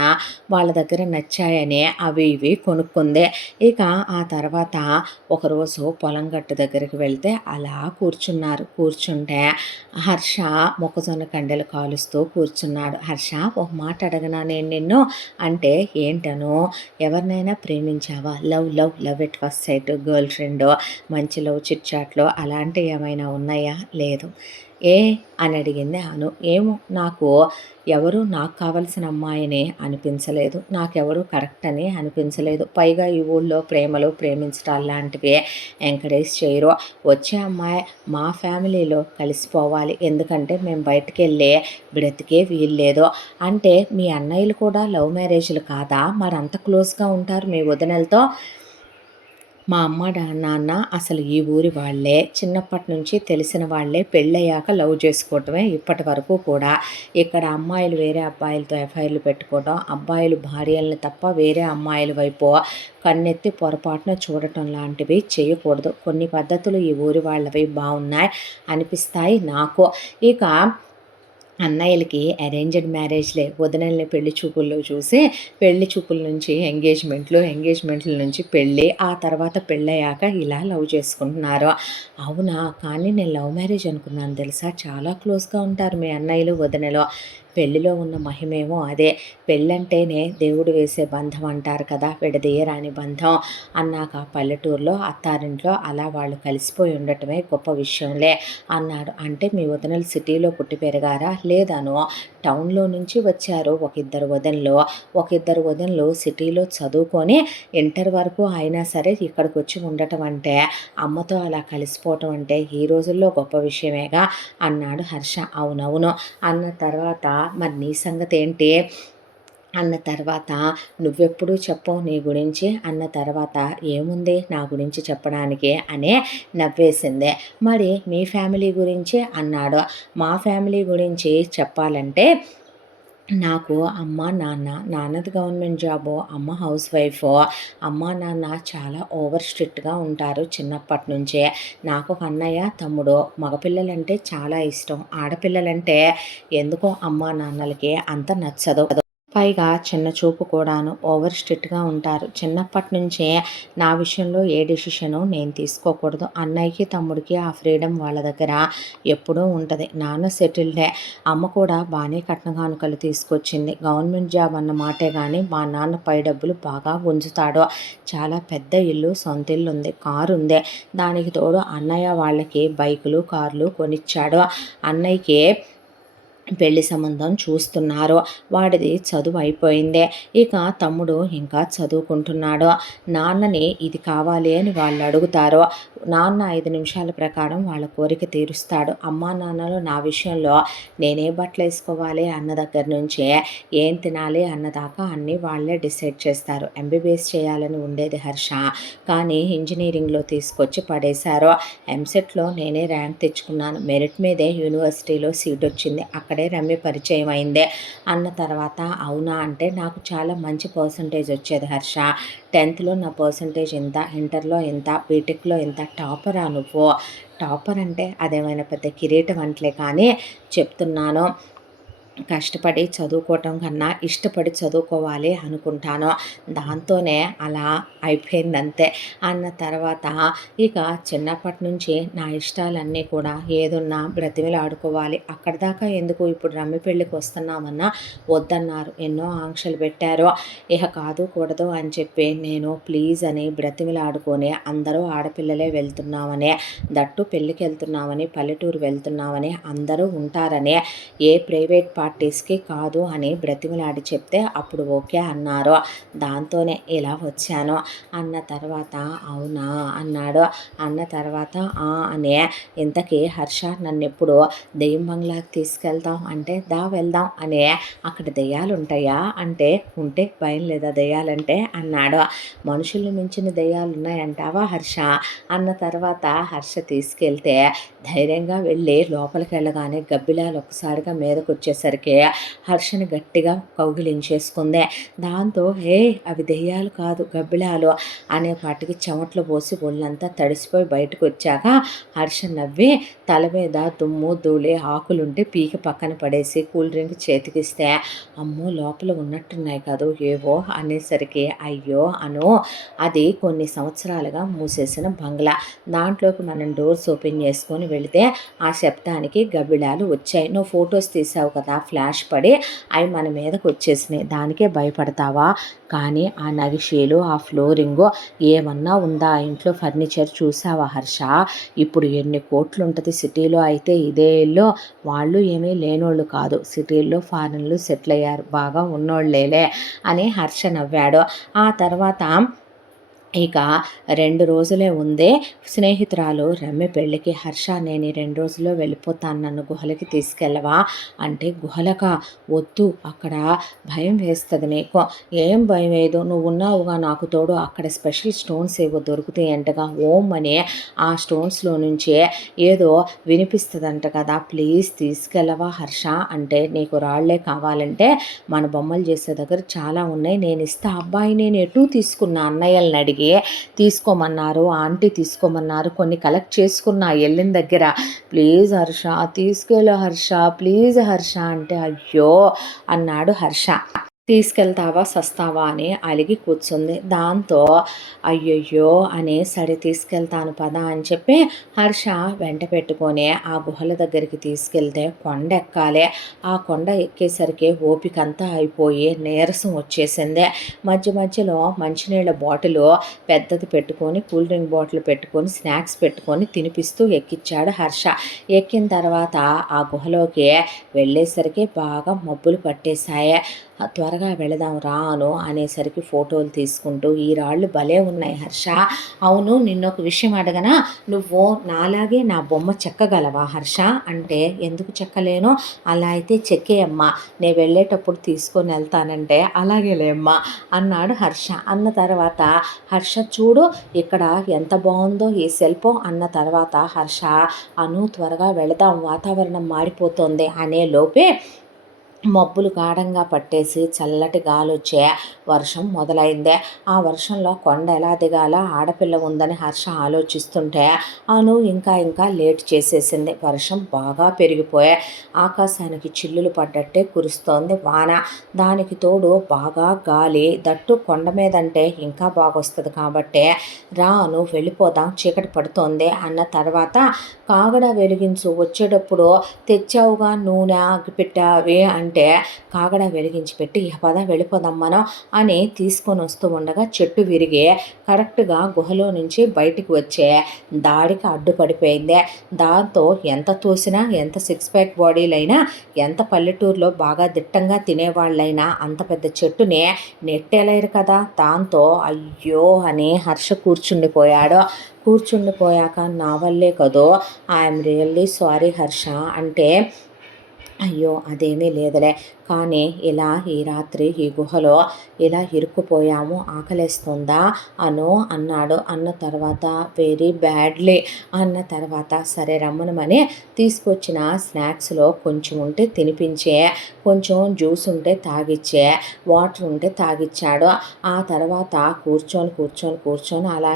వాళ్ళ దగ్గర నచ్చాయని అవి ఇవి కొనుక్కుంది. ఇక ఆ తర్వాత ఒకరోజు పొలం గట్టు దగ్గరికి వెళ్తే అలా కూర్చుంటే హర్ష మొక్కజొన్న కండెలు కాలుస్తూ కూర్చున్నాడు. హర్ష ఒక మాట అడగనా నేను నిన్ను అంటే, ఏంటను, ఎవరినైనా ప్రేమించావా, love at first sight, girlfriend, మంచి లవ్ చిట్ చాట్లో అలాంటివి ఏమైనా ఉన్నాయి ఉన్నాయా? లేదు. ఏ అని అడిగింది అను. ఏమో నాకు ఎవరు నాకు కావలసిన అమ్మాయిని అనిపించలేదు. నాకెవరు కరెక్ట్ అని అనిపించలేదు. పైగా ఈ ఊళ్ళో ప్రేమలు, ప్రేమించటాలు లాంటివి ఎంకరేజ్ చేయరు. వచ్చే అమ్మాయి మా ఫ్యామిలీలో కలిసిపోవాలి. ఎందుకంటే మేము బయటికెళ్ళే బ్రతికే వీల్లేదు. అంటే మీ అన్నయ్యలు కూడా లవ్ మ్యారేజ్‌లు కాదా? మరంత క్లోజ్‌గా ఉంటారు మీ వదినలతో? మా అమ్మ నాన్న అసలు ఈ ఊరి వాళ్ళే. చిన్నప్పటి నుంచి తెలిసిన వాళ్ళే. పెళ్ళయ్యాక లవ్ చేసుకోవటమే ఇప్పటి వరకు కూడా. ఇక్కడ అమ్మాయిలు వేరే అబ్బాయిలతో ఎఫ్ఐఆర్‌లు పెట్టుకోవడం, అబ్బాయిలు భార్యలని తప్ప వేరే అమ్మాయిల వైపు కన్నెత్తి పొరపాటున చూడటం లాంటివి చేయకూడదు. కొన్ని పద్ధతులు ఈ ఊరి వాళ్ళవి బాగున్నాయి అనిపిస్తాయి నాకు. ఇక అన్నయ్యలకి అరేంజ్డ్ మ్యారేజ్‌లే. వదినల్ని పెళ్లి చూపుల్లో చూసి, పెళ్లి చూపుల నుంచి ఎంగేజ్‌మెంట్లు, ఎంగేజ్‌మెంట్‌ల నుంచి పెళ్ళి, ఆ తర్వాత పెళ్ళయ్యాక ఇలా లవ్ చేసుకుంటున్నారు. అవునా! కానీ నేను లవ్ మ్యారేజ్ అనుకున్నాను తెలుసా! చాలా క్లోజ్‌గా ఉంటారు మీ అన్నయ్యలు, వదినలు. పెళ్లిలో ఉన్న మహిమేమో అదే. పెళ్ళంటేనే దేవుడు వేసే బంధం అంటారు కదా! విడదీయరాని బంధం. అన్నాక పల్లెటూరులో అత్తారింట్లో అలా వాళ్ళు కలిసిపోయి ఉండటమే గొప్ప విషయంలే అన్నాడు. అంటే మీ వదినలు సిటీలో పుట్టి పెరిగారా? లేదను. టౌన్‌లో నుంచి వచ్చారు ఒక ఇద్దరు వదినలు సిటీలో చదువుకొని ఇంటర్ వరకు అయినా సరే ఇక్కడికొచ్చి ఉండటం అంటే, అమ్మతో అలా కలిసిపోవటం అంటే ఈ రోజుల్లో గొప్ప విషయమేగా అన్నాడు హర్ష. అవునవును అన్న తర్వాత మరి నీ సంగతేంటి? అన్న తర్వాత నువ్వెప్పుడూ చెప్పవు నీ గురించి అన్న తర్వాత ఏముంది నా గురించి చెప్పడానికి అనే నవ్వేసింది. మరి మీ ఫ్యామిలీ గురించి అన్నాడు. మా ఫ్యామిలీ గురించి చెప్పాలంటే నాకు అమ్మ, నాన్న. నాన్నది గవర్నమెంట్ జాబు, అమ్మ హౌస్ వైఫు. అమ్మ, నాన్న చాలా ఓవర్ స్ట్రిక్ట్‌గా ఉంటారు చిన్నప్పటి నుంచే. నాకు ఒక అన్నయ్య, తమ్ముడు. మగపిల్లలంటే చాలా ఇష్టం. ఆడపిల్లలంటే ఎందుకో అమ్మా, నాన్నలకి అంత నచ్చదు. పైగా చిన్న చూపు కూడాను. ఓవర్ స్ట్రిక్ట్‌గా ఉంటారు. చిన్నప్పటి నుంచే నా విషయంలో ఏ డెసిషను నేను తీసుకోకూడదు. అన్నయ్యకి, తమ్ముడికి ఆ ఫ్రీడమ్ వాళ్ళ దగ్గర ఎప్పుడూ ఉంటది. నాన్న సెటిల్డే. అమ్మ కూడా బానే కట్న కానుకలు తీసుకొచ్చింది. గవర్నమెంట్ జాబ్ అన్న మాటే గానీ మా నాన్న పై డబ్బులు బాగా గుంజుతాడు. చాలా పెద్ద ఇల్లు, సొంత ఇల్లు ఉంది. కారు ఉంది. దానికి తోడు అన్నయ్య వాళ్ళకి బైకులు, కార్లు కొనిచ్చాడు. అన్నయ్యకి పెళ్లి సంబంధం చూస్తున్నారు. వాడిది చదువు అయిపోయిందే. ఇక తమ్ముడు ఇంకా చదువుకుంటున్నాడు. నాన్నని ఇది కావాలి అని వాళ్ళు అడుగుతారు. నాన్న 5 నిమిషాల ప్రకారం వాళ్ళ కోరిక తీరుస్తాడు. అమ్మా నాన్నలు నా విషయంలో నేనే బట్టలు వేసుకోవాలి అన్న దగ్గర నుంచే ఏం తినాలి అన్నదాకా అన్నీ వాళ్ళే డిసైడ్ చేస్తారు. ఎంబీబీఎస్ చేయాలని ఉండేది హర్ష. కానీ ఇంజనీరింగ్లో తీసుకొచ్చి పడేశారు. ఎంసెట్‌లో నేనే ర్యాంక్ తెచ్చుకున్నాను. మెరిట్ మీదే యూనివర్సిటీలో సీట్ వచ్చింది. అక్కడే రమ్య పరిచయం అయిందే అన్న తర్వాత అవునా అంటే నాకు చాలా మంచి పర్సంటేజ్ వచ్చేది హర్ష. 10థ్‌లో నా పర్సంటేజ్ ఇంత, ఇంటర్‌లో ఇంత, బీటెక్‌లో ఇంత. టాపరా నువ్వు? టాపర్ అంటే అదేమైనా పెద్ద కిరీటం అంటలే కానీ చెప్తున్నాను. కష్టపడి చదువుకోవటం కన్నా ఇష్టపడి చదువుకోవాలి అనుకుంటాను. దాంతోనే అలా అయిపోయిందంతే అన్న తర్వాత ఇక చిన్నప్పటి నుంచి నా ఇష్టాలన్నీ కూడా ఏదున్నా బ్రతిమిలాడుకోవాలి. అక్కడిదాకా ఎందుకు ఇప్పుడు రమ్మి పెళ్ళికి వస్తున్నామన్నా వద్దన్నారు. ఎన్నో ఆంక్షలు పెట్టారు. ఇక కాదు కూడదు అని చెప్పి నేను ప్లీజ్ అని బ్రతిమిలాడుకొని అందరూ ఆడపిల్లలే వెళ్తున్నామని, దట్టు పెళ్ళికి వెళ్తున్నామని, పల్లెటూరు వెళ్తున్నామని అందరూ ఉంటారని, ఏ ప్రైవేట్ పార్టీస్‌కి కాదు అని బ్రతిమిలాడి చెప్తే అప్పుడు ఓకే అన్నారు. దాంతోనే ఇలా వచ్చాను అన్న తర్వాత అవునా అన్నాడు. అన్న తర్వాత అనే ఇంతకీ హర్ష నన్నెప్పుడు దెయ్యం బంగ్లాకి తీసుకెళ్తాం అంటే దా వెళ్దాం అనే అక్కడ దెయ్యాలుంటాయా అంటే ఉంటే భయం లేదా దెయ్యాలంటే అన్నాడు. మనుషుల్ని మించిన దెయ్యాలు ఉన్నాయంటావా హర్ష అన్న తర్వాత హర్ష తీసుకెళ్తే ధైర్యంగా వెళ్ళి లోపలికి వెళ్ళగానే గబ్బిలాలు ఒక్కసారిగా మీదకొచ్చేసరికి హర్షని గట్టిగా కౌగిలించేసుకుంది. దాంతో అవి దెయ్యాలు కాదు గబ్బిలాలు అనే పాటికి చెమటలు పోసి ఒళ్ళంతా తడిసిపోయి బయటకు వచ్చాక హర్ష నవ్వి తల మీద దుమ్ము ధూళి ఆకులుంటే పీకి పక్కన పడేసి కూల్ డ్రింక్ చేతికిస్తే అమ్మో లోపల ఉన్నట్టున్నాయి కదూ ఏవో అనేసరికి అయ్యో అను అది కొన్ని సంవత్సరాలుగా మూసేసిన బంగ్లా. దాంట్లోకి మనం డోర్స్ ఓపెన్ చేసుకొని వెళితే ఆ శబ్దానికి గబ్బిలాలు వచ్చాయి. నువ్వు ఫొటోస్ తీసావు కదా ఫ్లాష్ పడి అవి మన మీదకి వచ్చేసినాయి. దానికే భయపడతావా? కానీ ఆ నగిషీలు, ఆ ఫ్లోరింగు ఏమన్నా ఉందా? ఆ ఇంట్లో ఫర్నిచర్ చూసావా హర్ష? ఇప్పుడు ఎన్ని కోట్లు ఉంటుంది. సిటీలో అయితే ఇదే ఇల్లు. వాళ్ళు ఏమీ లేనోళ్ళు కాదు, సిటీల్లో ఫారెన్లు సెటిల్ అయ్యారు, బాగా ఉన్నోళ్ళేలే అని హర్ష నవ్వాడు. ఆ తర్వాత ఇక 2 రోజులే ఉందే స్నేహితురాలు రమ్య పెళ్ళికి. హర్ష, నేను ఈ 2 రోజుల్లో వెళ్ళిపోతాను, నన్ను గుహలకి తీసుకెళ్ళవా అంటే, గుహలకా? వద్దు, అక్కడ భయం వేస్తుంది నీకు. ఏం భయం వేయదు, నువ్వు ఉన్నావుగా నాకు తోడు. అక్కడ స్పెషల్ స్టోన్స్ ఏవో దొరుకుతాయంటగా, ఓం అనే ఆ స్టోన్స్లో నుంచే ఏదో వినిపిస్తుందంట కదా, ప్లీజ్ తీసుకెళ్ళవా హర్ష అంటే, నీకు రాళ్లే కావాలంటే మన బొమ్మలు చేసే దగ్గర చాలా ఉన్నాయి, నేను ఇస్తా. అబ్బాయి, నేను ఎటు తీసుకున్నా, అన్నయ్యలను అడిగి తీసుకోమన్నారు, ఆంటీ తీసుకోమన్నారు, కొన్ని కలెక్ట్ చేసుకున్నా వెళ్ళిన దగ్గర. ప్లీజ్ హర్ష తీసుకెళ్ళు హర్ష, ప్లీజ్ హర్ష అంటే, అయ్యో అన్నాడు హర్ష. తీసుకెళ్తావా సస్తావా అని అలిగి కూర్చుంది. దాంతో అయ్యయ్యో అని సరే తీసుకెళ్తాను పద అని చెప్పి హర్ష వెంట పెట్టుకొని ఆ గుహల దగ్గరికి తీసుకెళ్తే కొండ ఎక్కాలి. ఆ కొండ ఎక్కేసరికి ఓపిక అంతా అయిపోయి నీరసం వచ్చేసింది. మధ్య మధ్యలో మంచినీళ్ళ బాటిల్ పెద్దది పెట్టుకొని, కూల్ డ్రింక్ బాటిల్ పెట్టుకొని, స్నాక్స్ పెట్టుకొని తినిపిస్తూ ఎక్కించాడు హర్ష. ఎక్కిన తర్వాత ఆ గుహలోకి వెళ్ళేసరికి బాగా మబ్బులు పట్టేశాయి. త్వరగా వెళదాం రాను అనేసరికి ఫోటోలు తీసుకుంటూ, ఈ రాళ్ళు భలే ఉన్నాయి హర్ష. అవును, నిన్నొక విషయం అడగనా, నువ్వు నాలాగే నా బొమ్మ చెక్కగలవా హర్ష అంటే, ఎందుకు చెక్కలేను, అలా అయితే చెక్కేయమ్మా, నేను వెళ్ళేటప్పుడు తీసుకొని వెళ్తానంటే, అలాగేలేమ్మా అన్నాడు హర్ష. అన్న తర్వాత హర్ష చూడు ఇక్కడ ఎంత బాగుందో ఈ శిల్పం అన్న తర్వాత హర్ష, అను త్వరగా వెళదాం వాతావరణం మారిపోతుంది అనే లోపే మబ్బులు గాఢంగా పట్టేసి చల్లటి గాలి వచ్చే వర్షం మొదలైందే. ఆ వర్షంలో కొండ ఎలా దిగాల, ఆడపిల్ల ఉందని హర్ష ఆలోచిస్తుంటే అను ఇంకా ఇంకా లేట్ చేసేసింది. వర్షం బాగా పెరిగిపోయే, ఆకాశానికి చిల్లులు పడ్డట్టే కురుస్తోంది వాన. దానికి తోడు బాగా గాలి, దట్టు కొండ మీదంటే ఇంకా బాగొస్తుంది కాబట్టి రా అను వెళ్ళిపోదాం, చీకటి పడుతోంది అన్న తర్వాత, కాగడ వెలిగించు, వచ్చేటప్పుడు తెచ్చావుగా నూనె పెట్టావే అంటే, కాగడ వెలిగించి పెట్టి ఇక పద వెళ్ళిపోదాం మనం అని తీసుకొని వస్తూ ఉండగా చెట్టు విరిగి కరెక్ట్గా గుహలో నుంచి బయటికి వచ్చే దాడికి అడ్డుపడిపోయింది. దాంతో ఎంత తోసినా, ఎంత సిక్స్ ప్యాక్ బాడీలైనా, ఎంత పల్లెటూరులో బాగా దిట్టంగా తినేవాళ్ళైనా అంత పెద్ద చెట్టుని నెట్టేలేరు కదా. దాంతో అయ్యో అని హర్ష కూర్చుండిపోయాడు. కూర్చుండిపోయాక, నా వల్లే కదో, ఐఎమ్ రియల్లీ సారీ హర్ష అంటే, అయ్యో అదేమీ లేదులే, కానీ ఇలా ఈ రాత్రి ఈ గుహలో ఇలా ఇరుక్కుపోయాము, ఆకలేస్తుందా అను అన్నాడు. అన్న తర్వాత వెరీ బ్యాడ్లీ అన్న తర్వాత, సరే రమ్మనమని తీసుకొచ్చిన స్నాక్స్లో కొంచెం ఉంటే తినిపించే, కొంచెం జ్యూస్ ఉంటే తాగిచ్చే, వాటర్ ఉంటే తాగిచ్చాడు. ఆ తర్వాత కూర్చొని కూర్చొని కూర్చొని అలా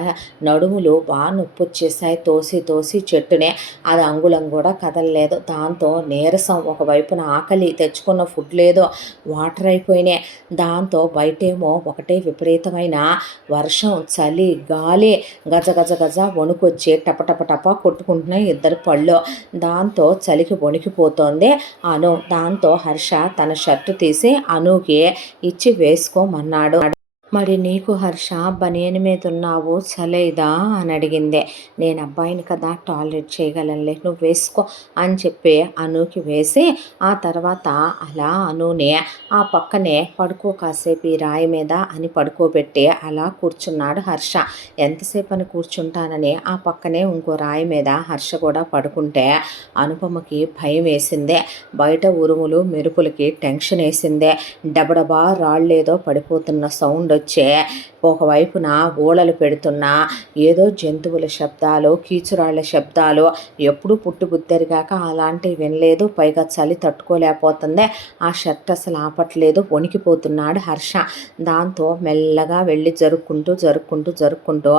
నడుములు బాగా నొప్పి వచ్చేసాయి, తోసి తోసి చెట్టునే. అది అంగుళం కూడా కదలలేదు. దాంతో నీరసం, ఒకవైపున ఆకలి, తెచ్చుకున్న ఫుడ్ లేదు, వాటర్ అయిపోయినాయి. దాంతో బయటేమో ఒకటే విపరీతమైన వర్షం, చలి, గాలి, గజ గజ గజ వణుకొచ్చి టపటప టప కొట్టుకుంటున్నాయి ఇద్దరు పళ్ళు. దాంతో చలికి వణికిపోతోంది అను. దాంతో హర్ష తన షర్టు తీసి అనుకి ఇచ్చి వేసుకోమన్నాడు. మరి నీకు హర్ష, బనియన్ మీద ఉన్నావు, చలేదా అని అడిగింది. నేను అబ్బాయిని కదా, టాలరేట్ చేయగలనులే, నువ్వు వేసుకో అని చెప్పి అనుకి వేసి, ఆ తర్వాత అలా అనుని ఆ పక్కనే పడుకో కాసేపు ఈ రాయి మీద అని పడుకోబెట్టి అలా కూర్చున్నాడు హర్ష. ఎంతసేపు అని కూర్చుంటానని ఆ పక్కనే ఇంకో రాయి మీద హర్ష కూడా పడుకుంటే అనుపమకి భయం వేసిందే. బయట ఉరుములు మెరుపులకి టెన్షన్ వేసిందే. డబడబా రాళ్ళేదో పడిపోతున్న సౌండ్ వచ్చే, ఒకవైపున ఓడలు పెడుతున్నా ఏదో జంతువుల శబ్దాలు, కీచురాళ్ల శబ్దాలు. ఎప్పుడూ పుట్టుబుద్దరిగాక అలాంటివి వినలేదు. పైగా చలి తట్టుకోలేకపోతుంది. ఆ షర్ట్ అసలు ఆపట్లేదు, వణికిపోతున్నాడు హర్ష. దాంతో మెల్లగా వెళ్ళి జరుక్కుంటూ జరుక్కుంటూ జరుక్కుంటూ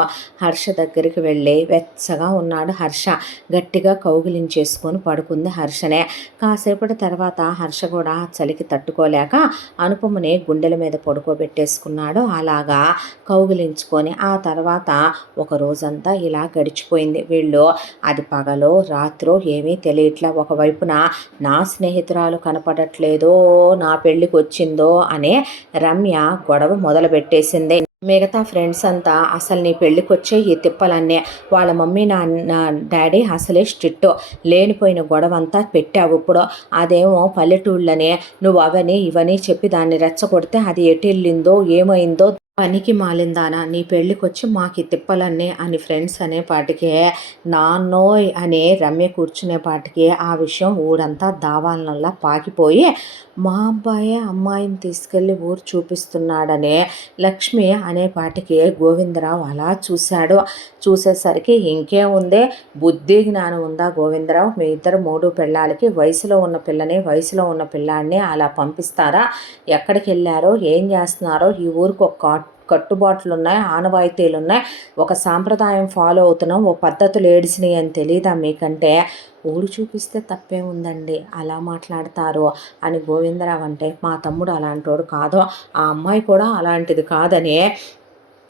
హర్ష దగ్గరికి వెళ్ళి వెచ్చగా ఉన్నాడు హర్ష. గట్టిగా కౌగిలించేసుకొని పడుకుంది హర్షనే. కాసేపటి తర్వాత హర్ష కూడా చలికి తట్టుకోలేక అనుపమని గుండెల మీద పడుకోబెట్టేసుకున్నాడు అలాగా కౌగిలించుకొని ఆ తర్వాత ఒక రోజంతా ఇలా గడిచిపోయింది. వీళ్ళు అది పగలో రాత్రో ఏమీ తెలియట్లా. ఒకవైపున నా స్నేహితురాలు కనపడట్లేదో, నా పెళ్ళికి వచ్చిందో అనే రమ్య గొడవ మొదలుపెట్టేసింది. మిగతా ఫ్రెండ్స్ అంతా అసలు నీ పెళ్ళికొచ్చే ఈ తిప్పలన్నీ, వాళ్ళ మమ్మీ డాడీ అసలే స్ట్రిక్ట్, లేనిపోయిన గొడవ అంతా పెట్టావు. ఇప్పుడు అదేమో పల్లెటూళ్ళనే నువ్వు అవని ఇవని చెప్పి దాన్ని రెచ్చగొడితే అది ఎటెళ్ళిందో ఏమైందో, పనికి మాలిందానా నీ పెళ్ళికొచ్చి మాకు తిప్పలన్నీ అని ఫ్రెండ్స్ అనేపాటికే, నాన్నోయ్ అని రమ్య కూర్చునేపాటికి ఆ విషయం ఊరంతా దావాలనల్లా పాకిపోయి, మా అబ్బాయే అమ్మాయిని తీసుకెళ్ళి ఊరు చూపిస్తున్నాడనే లక్ష్మి అనేపాటికి గోవిందరావు అలా చూశాడు. చూసేసరికి ఇంకేముందే, బుద్ధి జ్ఞానం ఉందా గోవిందరావు? మీ ఇద్దరు 3 పెళ్ళాలకి వయసులో ఉన్న పిల్లని వయసులో ఉన్న పిల్లాడిని అలా పంపిస్తారా? ఎక్కడికి వెళ్ళారో ఏం చేస్తున్నారో, ఈ ఊరికి ఒక కట్టుబాట్లు ఉన్నాయి, ఆనవాయితీలు ఉన్నాయి, ఒక సాంప్రదాయం ఫాలో అవుతున్నాం, ఓ పద్ధతులు ఏడిసినాయి అని తెలీదా మీకంటే? ఊరు చూపిస్తే తప్పే ఉందండి, అలా మాట్లాడతారు అని గోవిందరావు అంటే, మా తమ్ముడు అలాంటోడు కాదు, ఆ అమ్మాయి కూడా అలాంటిది కాదని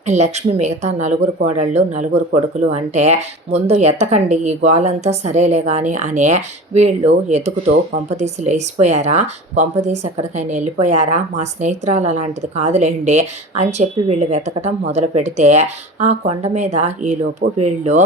లక్ష్మి మిగతా 4 కోడళ్ళు 4 కొడుకులు అంటే, ముందు ఎత్తకండి ఈ గోలంతా సరేలే కానీ అనే వీళ్ళు ఎతుకుతూ కొంపదీసి లేచిపోయారా, కొంపదీసి ఎక్కడికైనా వెళ్ళిపోయారా, మా స్నేహితురాలు అలాంటిది కాదులేండి అని చెప్పి వీళ్ళు వెతకటం మొదలు పెడితే, ఆ కొండ మీద ఈలోపు వీళ్ళు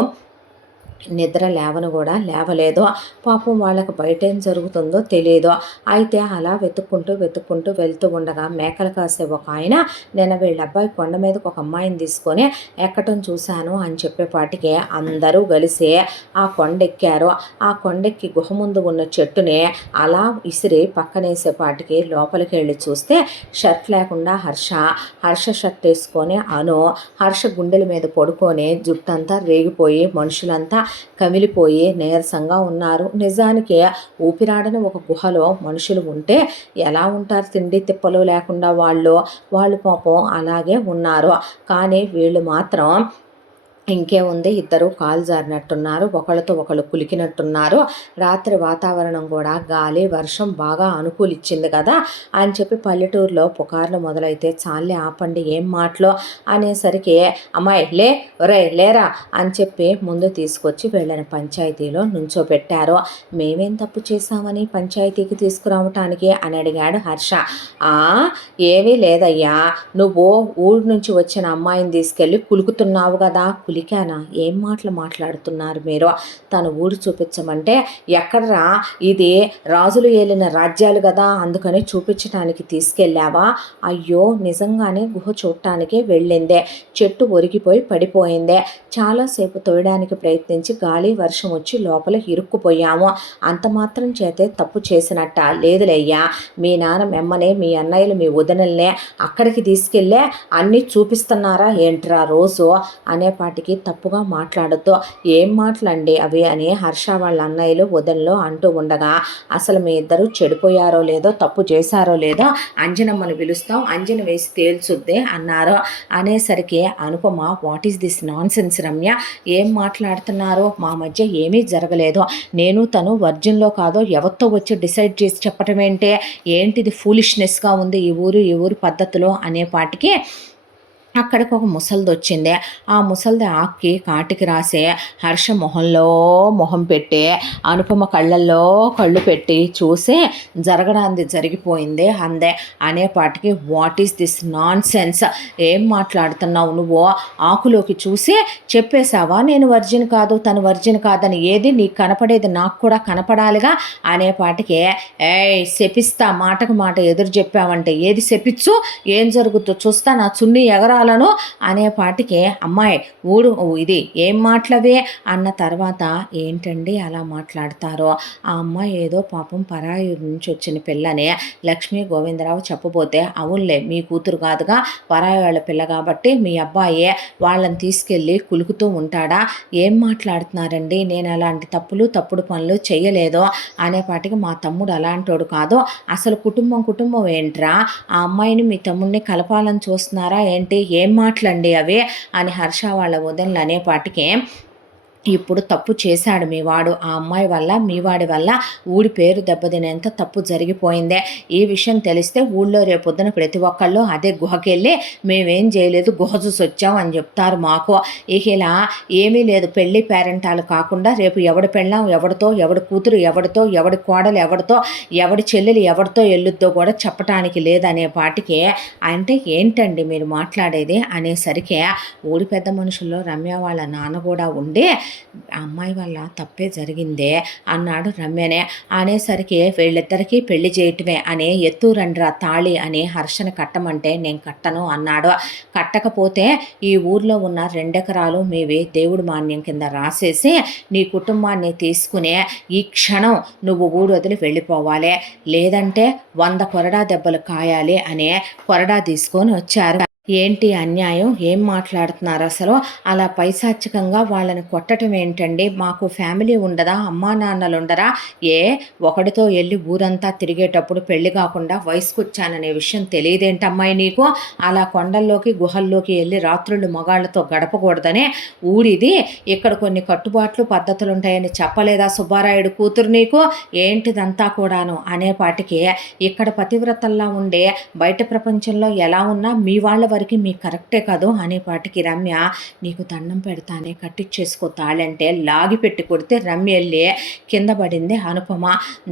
నిద్ర లేవను కూడా లేవలేదు. పాపం వాళ్ళకి బయట ఏం జరుగుతుందో తెలియదు. అయితే అలా వెతుక్కుంటూ వెళ్తూ ఉండగా మేకలు కాసే ఒక ఆయన, నేను వీళ్ళ అబ్బాయి కొండ మీదకి ఒక అమ్మాయిని తీసుకొని ఎక్కటం చూశాను అని చెప్పేపాటికి అందరూ కలిసి ఆ కొండెక్కారు. ఆ కొండెక్కి గుహ ముందు ఉన్న చెట్టుని అలా ఇసిరి పక్కనేసేపాటికి లోపలికి వెళ్ళి చూస్తే షర్ట్ లేకుండా హర్ష షర్ట్ వేసుకొని హర్ష గుండెల మీద పడుకొని జుట్టంతా రేగిపోయి మనుషులంతా కమిలిపోయి నీరసంగా ఉన్నారు. నిజానికి ఊపిరాడని ఒక గుహలో మనుషులు ఉంటే ఎలా ఉంటారు? తిండి తిప్పలు లేకుండా వాళ్ళు పాపం అలాగే ఉన్నారు. కానీ వీళ్ళు మాత్రం ఇంకేముంది, ఇద్దరు కాలు జారినట్టున్నారు, ఒకళ్ళతో ఒకళ్ళు కులికినట్టున్నారు. రాత్రి వాతావరణం కూడా గాలి వర్షం బాగా అనుకూలిచ్చింది కదా అని చెప్పి పల్లెటూరులో పుకార్లు మొదలైతే, చాలే ఆపండి ఏం మాటలో అనేసరికి, అమ్మాయి లే, ఒరే లేరా అని చెప్పి ముందు తీసుకొచ్చి వీళ్ళని పంచాయతీలో నుంచోబెట్టారు. మేమేం తప్పు చేశామని పంచాయతీకి తీసుకురావటానికి అని అడిగాడు హర్ష. ఏమీ లేదయ్యా, నువ్వు ఊరు నుంచి వచ్చిన అమ్మాయిని తీసుకెళ్ళి కులుకుతున్నావు కదా. కులికానా? ఏం మాటలు మాట్లాడుతున్నారు మీరు? తను ఊరు చూపించమంటే, ఎక్కడరా ఇది రాజులు ఏలిన రాజ్యాలు కదా అందుకని చూపించడానికి తీసుకెళ్ళావా? అయ్యో నిజంగానే గుహ చూడటానికి వెళ్ళిందే, చెట్టు ఒరిగిపోయి పడిపోయిందే, చాలాసేపు తోయడానికి ప్రయత్నించి గాలి వర్షం వచ్చి లోపల ఇరుక్కుపోయాము, అంత మాత్రం చేతే తప్పు చేసినట్ట లేదులేయ్యా. మీ నాన్న మెమ్మనే మీ అన్నయ్యలు మీ వదినల్నే అక్కడికి తీసుకెళ్ళే అన్నీ చూపిస్తున్నారా ఏంట్రా రోజు అనేపాటికి తప్పుగా మాట్లాడద్దు. ఏం మాటలండి అవి అని హర్ష వాళ్ళ అన్నయ్యలు వదినలు అంటూ ఉండగా, అసలు మీ ఇద్దరు చెడిపోయారో లేదో తప్పు చేశారో లేదో అంజనమ్మను పిలుస్తాం, అంజన వేసి తేల్చుద్ది అన్నారు. అనేసరికి Anupama, what is this non sense Ramya, ఏం మాట్లాడుతున్నారు? మా మధ్య ఏమీ జరగలేదు, నేను తను వర్జిన్లో కాదో ఎవరితో వచ్చి డిసైడ్ చేసి చెప్పటం ఏంటిది ఫూలిష్నెస్గా ఉంది ఈ ఊరు పద్ధతిలో అనేపాటికి అక్కడికి ఒక ముసలిది వచ్చింది. ఆ ముసలిది ఆక్కి కాటికి రాసే హర్ష మొహం పెట్టి అనుపమ కళ్ళల్లో కళ్ళు పెట్టి చూసి, జరగడానికి జరిగిపోయింది అందే అనేపాటికి, what is this nonsense, ఏం మాట్లాడుతున్నావు నువ్వు? ఆకులోకి చూసి చెప్పేశావా నేను వర్జిన్ కాదు తను వర్జిన్ కాదని? ఏది నీకు కనపడేది నాకు కూడా కనపడాలిగా అనేపాటికి, శపిస్తా, మాటకు మాట ఎదురు చెప్పావంటే ఏది శపించు, ఏం జరుగుతుందో చూస్తా, నా చున్నీ ఎగరాలను అనేపాటికి, అమ్మాయి ఇది ఏం మాటలవే అన్న తర్వాత, ఏంటండి అలా మాట్లాడతారో, ఆ అమ్మాయి ఏదో పాపం పరాయి నుంచి వచ్చిన పిల్లని లక్ష్మీ గోవిందరావు చెప్పబోతే, అవునులే మీ కూతురు కాదుగా పరాయి వాళ్ళ పిల్ల కాబట్టి మీ అబ్బాయే వాళ్ళని తీసుకెళ్ళి కులుకుతూ ఉంటాడా? ఏం మాట్లాడుతున్నారండి, నేను అలాంటి తప్పుడు పనులు చేయలేదు అనేపాటికి, మా తమ్ముడు అలాంటోడు కాదు, అసలు కుటుంబం ఏంట్రా, ఆ అమ్మాయిని మీ తమ్ముడిని కలపాలని చూస్తున్నారా ఏంటి, ఏం మాటలండి అవి అని హర్ష వాళ్ళ వదినలు అనేపాటికి ఇప్పుడు తప్పు చేశాడు మీ వాడు. ఆ అమ్మాయి వల్ల, మీ వాడి వల్ల ఊడి పేరు దెబ్బతినేంత తప్పు జరిగిపోయిందే. ఈ విషయం తెలిస్తే ఊళ్ళో రేపొద్దున ప్రతి ఒక్కళ్ళు అదే గుహకెళ్ళి మేమేం చేయలేదు, గుహ చూసొచ్చాం అని చెప్తారు మాకు. ఇక ఇలా ఏమీ లేదు, పెళ్లి పేరెంటాలు కాకుండా రేపు ఎవడి పెళ్ళాం ఎవడితో, ఎవడి కూతురు ఎవడితో, ఎవడి కోడలు ఎవడితో, ఎవడి చెల్లెలు ఎవరితో ఎల్లుద్దో కూడా చెప్పటానికి లేదనే పాటికి అంటే ఏంటండి మీరు మాట్లాడేది అనేసరికి ఊడి పెద్ద మనుషుల్లో రమ్య వాళ్ళ నాన్న కూడా ఉండి అమ్మాయి వల్ల తప్పే జరిగిందే అన్నాడు రమ్యనే. అనేసరికి వీళ్ళిద్దరికీ పెళ్లి చేయటమే అని ఎత్తురండ్రా తాళి అని హర్షని కట్టమంటే నేను కట్టను అన్నాడు. కట్టకపోతే ఈ ఊర్లో ఉన్న 2 ఎకరాలు మీవి దేవుడి మాన్యం కింద రాసేసి నీ కుటుంబాన్ని తీసుకునే ఈ క్షణం నువ్వు ఊరు వదిలి వెళ్ళిపోవాలి, లేదంటే 100 కొరడా దెబ్బలు కాయాలి అనే కొరడా తీసుకొని వచ్చారు. ఏంటి అన్యాయం, ఏం మాట్లాడుతున్నారు అసలు? అలా పైశాచికంగా వాళ్ళని కొట్టడం ఏంటండి? మాకు ఫ్యామిలీ ఉండదా, అమ్మా నాన్నలు ఉండరా? ఒకడితో వెళ్ళి ఊరంతా తిరిగేటప్పుడు పెళ్లి కాకుండా వయసుకొచ్చాననే విషయం తెలియదేంటమ్మాయి నీకు? అలా కొండల్లోకి గుహల్లోకి వెళ్ళి రాత్రుళ్ళు మగాళ్ళతో గడపకూడదనే ఊడిది. ఇక్కడ కొన్ని కట్టుబాట్లు పద్ధతులు ఉంటాయని చెప్పలేదా సుబ్బారాయుడు కూతురు నీకు? ఏంటిదంతా కూడాను అనేపాటికి ఇక్కడ పతివ్రతల్లా ఉండే బయట ప్రపంచంలో ఎలా ఉన్నా మీ వాళ్ళ వరకు మీకు కరెక్టే కాదు అనేపాటికి రమ్య నీకు దండం పెడతానే కట్టించేసుకో తాళంటే లాగి పెట్టి కొడితే రమ్య వెళ్ళి కింద పడింది అనుపమ.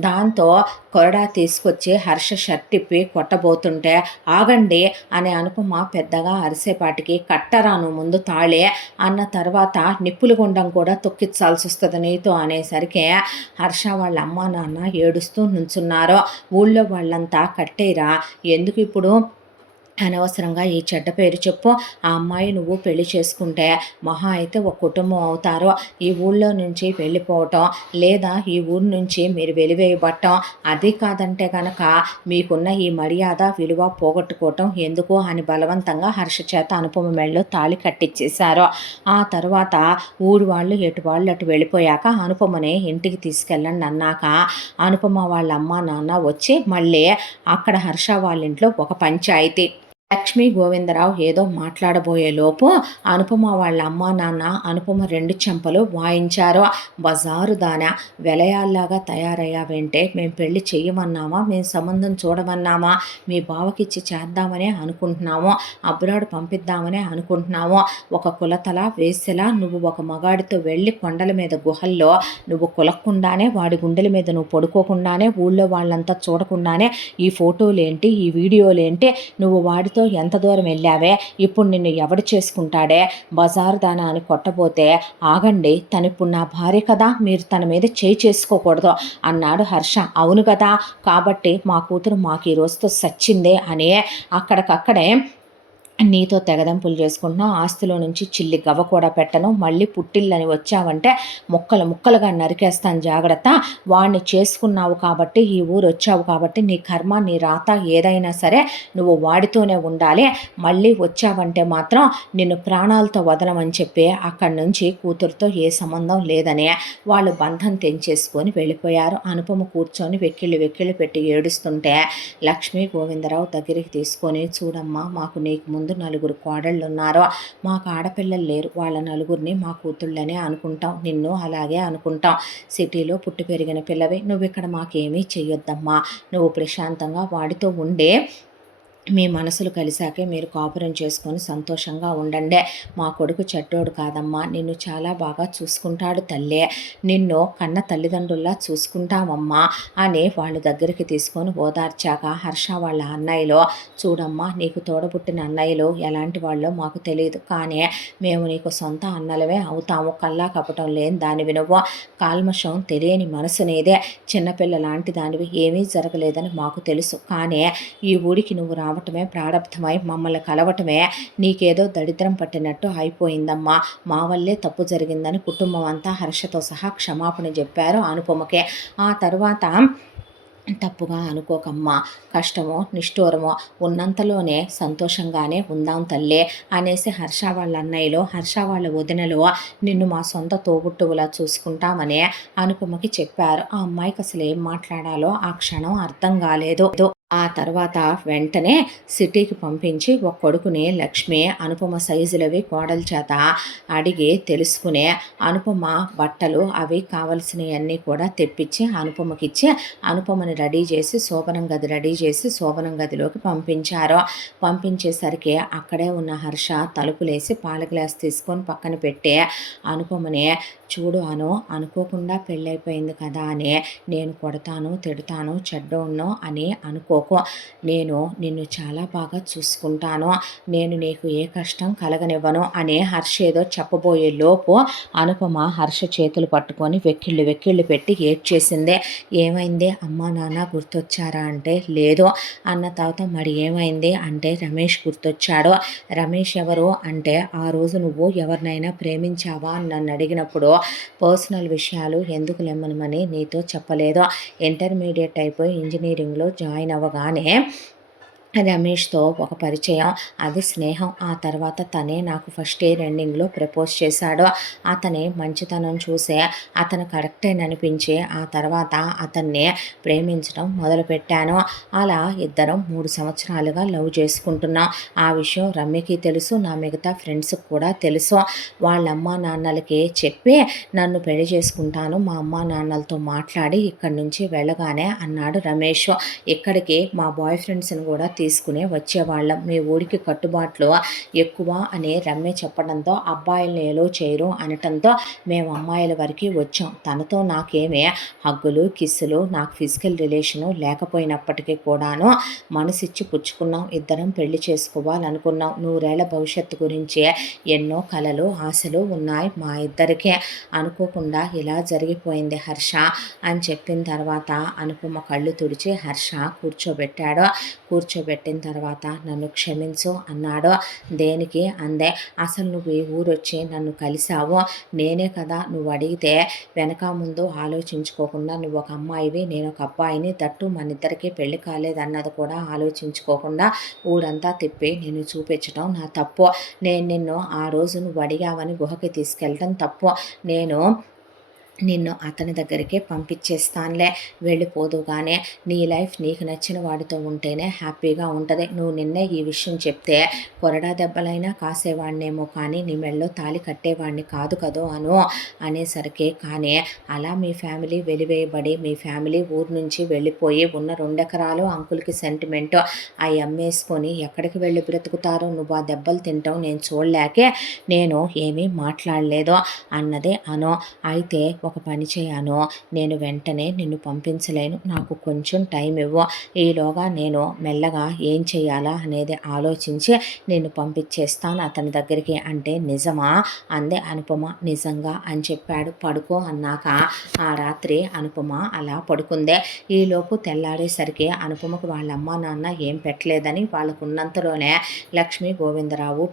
దాంతో కొరడా తీసుకొచ్చి హర్ష షర్ట్ ఇప్పి కొట్టబోతుంటే ఆగండి అనే అనుపమ పెద్దగా అరిసేపాటికి కట్టరాను ముందు తాళే అన్న తర్వాత నిప్పుల గుండం కూడా తొక్కించాల్సి వస్తుంది నీతో అనేసరికి హర్ష వాళ్ళ అమ్మ నాన్న ఏడుస్తూ నుంచున్నారు. ఊళ్ళో వాళ్ళంతా కట్టేరా, ఎందుకు ఇప్పుడు అనవసరంగా ఈ చెడ్డ పేరు చెప్పు, ఆ అమ్మాయి నువ్వు పెళ్లి చేసుకుంటే మహా అయితే ఒక కుటుంబం అవుతారో, ఈ ఊళ్ళో నుంచి వెళ్ళిపోవటం లేదా ఈ ఊరు నుంచి మీరు వెలివేయబట్టం, అది కాదంటే కనుక మీకున్న ఈ మర్యాద విలువ పోగొట్టుకోవటం ఎందుకు అని బలవంతంగా హర్ష చేత అనుపమ మెళ్ళలో తాళి కట్టించేశారు. ఆ తర్వాత ఊరు వాళ్ళు ఎటు వాళ్ళు అటు వెళ్ళిపోయాక అనుపమని ఇంటికి తీసుకెళ్ళండి అన్నాక అనుపమ వాళ్ళ అమ్మ నాన్న వచ్చి మళ్ళీ అక్కడ హర్ష వాళ్ళ ఇంట్లో ఒక పంచాయితీ. లక్ష్మీ గోవిందరావు ఏదో మాట్లాడబోయే లోపు అనుపమ వాళ్ళ అమ్మా నాన్న అనుపమ 2 చెంపలు వాయించారు. బజారు దాన వెలయాల్లాగా తయారయ్యావేంటే, మేము పెళ్లి చెయ్యమన్నామా, మేము సంబంధం చూడమన్నామా, మీ బావకిచ్చి చేద్దామనే అనుకుంటున్నాము, అబ్రాడ్ పంపిద్దామనే అనుకుంటున్నాము. ఒక కులతల వేసెలా నువ్వు ఒక మగాడితో వెళ్ళి కొండల మీద గుహల్లో నువ్వు కులక్కుండానే వాడి గుండెల మీద నువ్వు పడుకోకుండానే ఊళ్ళో వాళ్ళంతా చూడకుండానే ఈ ఫోటోలేంటి ఈ వీడియోలేంటి, నువ్వు వాడితో ఎంత దూరం వెళ్ళావే, ఇప్పుడు నిన్ను ఎవడు చేసుకుంటాడే, బజారు దానా అని కొట్టబోతే ఆగండి, తనిప్పుడు నా భార్య కదా, మీరు తన మీద చేసుకోకూడదు అన్నాడు హర్ష. అవును కదా, కాబట్టి మా కూతురు మాకు ఈ రోజుతో సచ్చిందే అని అక్కడికక్కడే నీతో తెగదంపులు చేసుకుంటున్నావు, ఆస్తిలో నుంచి చిల్లి గవ్వ కూడా పెట్టను, మళ్ళీ పుట్టిల్లని వచ్చావంటే ముక్కలు ముక్కలుగా నరికేస్తాను జాగ్రత్త, వాడిని చేసుకున్నావు కాబట్టి ఈ ఊరు వచ్చావు కాబట్టి నీ కర్మ నీ రాత ఏదైనా సరే నువ్వు వాడితోనే ఉండాలి, మళ్ళీ వచ్చావంటే మాత్రం నిన్ను ప్రాణాలతో వదలమని చెప్పి అక్కడి నుంచి కూతురుతో ఏ సంబంధం లేదని వాళ్ళు బంధం తెంచేసుకొని వెళ్ళిపోయారు. అనుపమ కూర్చొని వెక్కిళ్ళు పెట్టి ఏడుస్తుంటే లక్ష్మీ గోవిందరావు దగ్గరికి తీసుకొని చూడమ్మా, మాకు నీకు ముందు 4 కోడళ్ళు ఉన్నారో, మాకు ఆడపిల్లలు లేరు, వాళ్ళ నలుగురిని మా కూతుళ్ళనే అనుకుంటాం, నిన్ను అలాగే అనుకుంటాం, సిటీలో పుట్టి పెరిగిన పిల్లవి, నువ్వు ఇక్కడ మాకేమీ చెయ్యొద్దమ్మా, నువ్వు ప్రశాంతంగా వాడితో ఉండే మీ మనసులు కలిసాకే మీరు కాపురం చేసుకొని సంతోషంగా ఉండండి, మా కొడుకు చెడ్డోడు కాదమ్మా, నిన్ను చాలా బాగా చూసుకుంటాడు తల్లే, నిన్ను కన్న తల్లిదండ్రుల్లా చూసుకుంటామమ్మా అని వాళ్ళ దగ్గరికి తీసుకొని ఓదార్చాక హర్ష వాళ్ళ అన్నయ్యలో చూడమ్మా, నీకు తోడబుట్టిన అన్నయ్యలు ఎలాంటి వాళ్ళో మాకు తెలియదు, కానీ మేము నీకు సొంత అన్నలమే అవుతాము, కల్లా కపటం లేని దానివి నువ్వు, కాల్మషం తెలియని మనసు నీదే, చిన్నపిల్ల లాంటి దానివి, ఏమీ జరగలేదని మాకు తెలుసు, కానీ ఈ ఊరికి నువ్వు రావటమే ప్రారంభమై మమ్మల్ని కలవటమే నీకేదో దరిద్రం పట్టినట్టు అయిపోయిందమ్మా, మా వల్లే తప్పు జరిగిందని కుటుంబం అంతా హర్షతో సహా క్షమాపణ చెప్పారు అనుపమకే. ఆ తర్వాత తప్పుగా అనుకోకమ్మా, కష్టమో నిష్ఠూరమో ఉన్నంతలోనే సంతోషంగానే ఉందాం తల్లే అనేసి హర్ష వాళ్ళ అన్నయ్యలో హర్ష వాళ్ళ వదినలో నిన్ను మా సొంత తోబుట్టువులా చూసుకుంటామని అనుపమకి చెప్పారు. ఆ అమ్మాయికి అసలు ఏం మాట్లాడాలో ఆ క్షణం అర్థం కాలేదు. ఆ తర్వాత వెంటనే సిటీకి పంపించి ఒక కొడుకుని లక్ష్మి అనుపమ సైజులవి కోడల చేత అడిగి తెలుసుకుని అనుపమ బట్టలు అవి కావలసినవన్నీ కూడా తెప్పించి అనుపమకిచ్చి అనుపమని రెడీ చేసి శోభనం గది రెడీ చేసి శోభనం గదిలోకి పంపించారు. పంపించేసరికి అక్కడే ఉన్న హర్ష తలుపులేసి పాల గ్లాస్ తీసుకొని పక్కన పెట్టి అనుపమని చూడు అనుకోకుండా పెళ్ళైపోయింది కదా అని నేను కొడతాను తిడతాను చెడ్డోడ్ను అని అనుకోకు. నేను నిన్ను చాలా బాగా చూసుకుంటాను. నేను నీకు ఏ కష్టం కలగనివ్వను అని హర్ష ఏదో చెప్పబోయే లోపు అనుపమ హర్ష చేతులు పట్టుకొని వెక్కిళ్ళు పెట్టి ఏడ్చేసింది. ఏమైంది అమ్మా నాన్న గుర్తొచ్చారా అంటే లేదు అన్న తర్వాత మరి ఏమైంది అంటే రమేష్ గుర్తొచ్చాడు. రమేష్ ఎవరు అంటే ఆ రోజు నువ్వు ఎవరినైనా ప్రేమించావా అని నన్ను అడిగినప్పుడు పర్సనల్ విషయాలు ఎందుకు లెమ్మనమని నీతో చెప్పలేదు. ఇంటర్మీడియట్ అయిపోయి ఇంజనీరింగ్లో జాయిన్ అవ్వగానే రమేష్తో ఒక పరిచయం, అది స్నేహం. ఆ తర్వాత తనే నాకు ఫస్ట్ ఇయర్ ఎండింగ్లో ప్రపోజ్ చేశాడు. అతని మంచితనం చూసే అతను కరెక్టేననిపించి ఆ తర్వాత అతన్ని ప్రేమించడం మొదలుపెట్టాను. అలా ఇద్దరం 3 సంవత్సరాలుగా లవ్ చేసుకుంటున్నాం. ఆ విషయం రమ్యకి తెలుసు, నా మిగతా ఫ్రెండ్స్కి కూడా తెలుసు. వాళ్ళ అమ్మా నాన్నలకి చెప్పి నన్ను పెళ్లి చేసుకుంటాను, మా అమ్మా నాన్నలతో మాట్లాడి ఇక్కడి నుంచి వెళ్ళగానే అన్నాడు రమేష్. ఇక్కడికి మా బాయ్ ఫ్రెండ్స్ని కూడా తీసుకునే వచ్చేవాళ్ళం. మీ ఊరికి కట్టుబాట్లు ఎక్కువ అని రమ్య చెప్పడంతో అబ్బాయిల్ని ఎలో చేయరు అనటంతో మేము అమ్మాయిల వరకు వచ్చాం. తనతో నాకేమే హగ్గులు కిస్సులు నాకు ఫిజికల్ రిలేషను లేకపోయినప్పటికీ కూడాను మనసిచ్చి పుచ్చుకున్నాం. ఇద్దరం పెళ్లి చేసుకోవాలనుకున్నాం. 100 ఏళ్ల భవిష్యత్తు గురించి ఎన్నో కలలు ఆశలు ఉన్నాయి మా ఇద్దరికే. అనుకోకుండా ఇలా జరిగిపోయింది హర్ష అని చెప్పిన తర్వాత అనుపమ కళ్ళు తుడిచి హర్ష కూర్చోబెట్టిన తర్వాత నన్ను క్షమించు అన్నాడు. దేనికి అందే. అసలు నువ్వు ఈ ఊరొచ్చి నన్ను కలిసావు, నేనే కదా నువ్వు అడిగితే వెనక ముందు ఆలోచించుకోకుండా నువ్వు ఒక అమ్మాయివి నేను ఒక అబ్బాయిని, తట్టు మన ఇద్దరికీ పెళ్లి కాలేదన్నది కూడా ఆలోచించుకోకుండా ఊరంతా తిప్పి నిన్ను చూపించడం నా తప్పు. నేను నిన్ను ఆ రోజు నువ్వు అడిగావని గుహకి తీసుకెళ్ళటం తప్పు. నేను నిన్ను అతని దగ్గరికే పంపించేస్తానులే, వెళ్ళిపోదుగానే. నీ లైఫ్ నీకు నచ్చిన వాడితో ఉంటేనే హ్యాపీగా ఉంటుంది. నువ్వు నిన్నే ఈ విషయం చెప్తే కొరడా దెబ్బలైనా కాసేవాడినేమో కానీ నీ మెళ్ళో తాళి కట్టేవాడిని కాదు కదో అనేసరికి కానీ అలా మీ ఫ్యామిలీ వెలివేయబడి మీ ఫ్యామిలీ ఊరు నుంచి వెళ్ళిపోయి ఉన్న 2 ఎకరాలు అంకుల్కి సెంటిమెంట్ అవి అమ్మేసుకొని ఎక్కడికి వెళ్ళి బ్రతుకుతారో నువ్వు ఆ దెబ్బలు తింటావు నేను చూడలేకే నేను ఏమీ మాట్లాడలేదు అన్నదే అయితే ఒక పని చేయను, నేను వెంటనే నిన్ను పంపించలేను, నాకు కొంచెం టైం ఇవ్వు, ఈలోగా నేను మెల్లగా ఏం చేయాలా అనేది ఆలోచించి నేను పంపించేస్తాను అతని దగ్గరికి అంటే నిజమా అందే అనుపమ. నిజంగా అని చెప్పాడు. పడుకో అన్నాక ఆ రాత్రి అనుపమ అలా పడుకుందే. ఈలోపు తెల్లారేసరికి అనుపమకు వాళ్ళ అమ్మ నాన్న ఏం పెట్టలేదని వాళ్ళకు ఉన్నంతలోనే లక్ష్మీ గోవిందరావు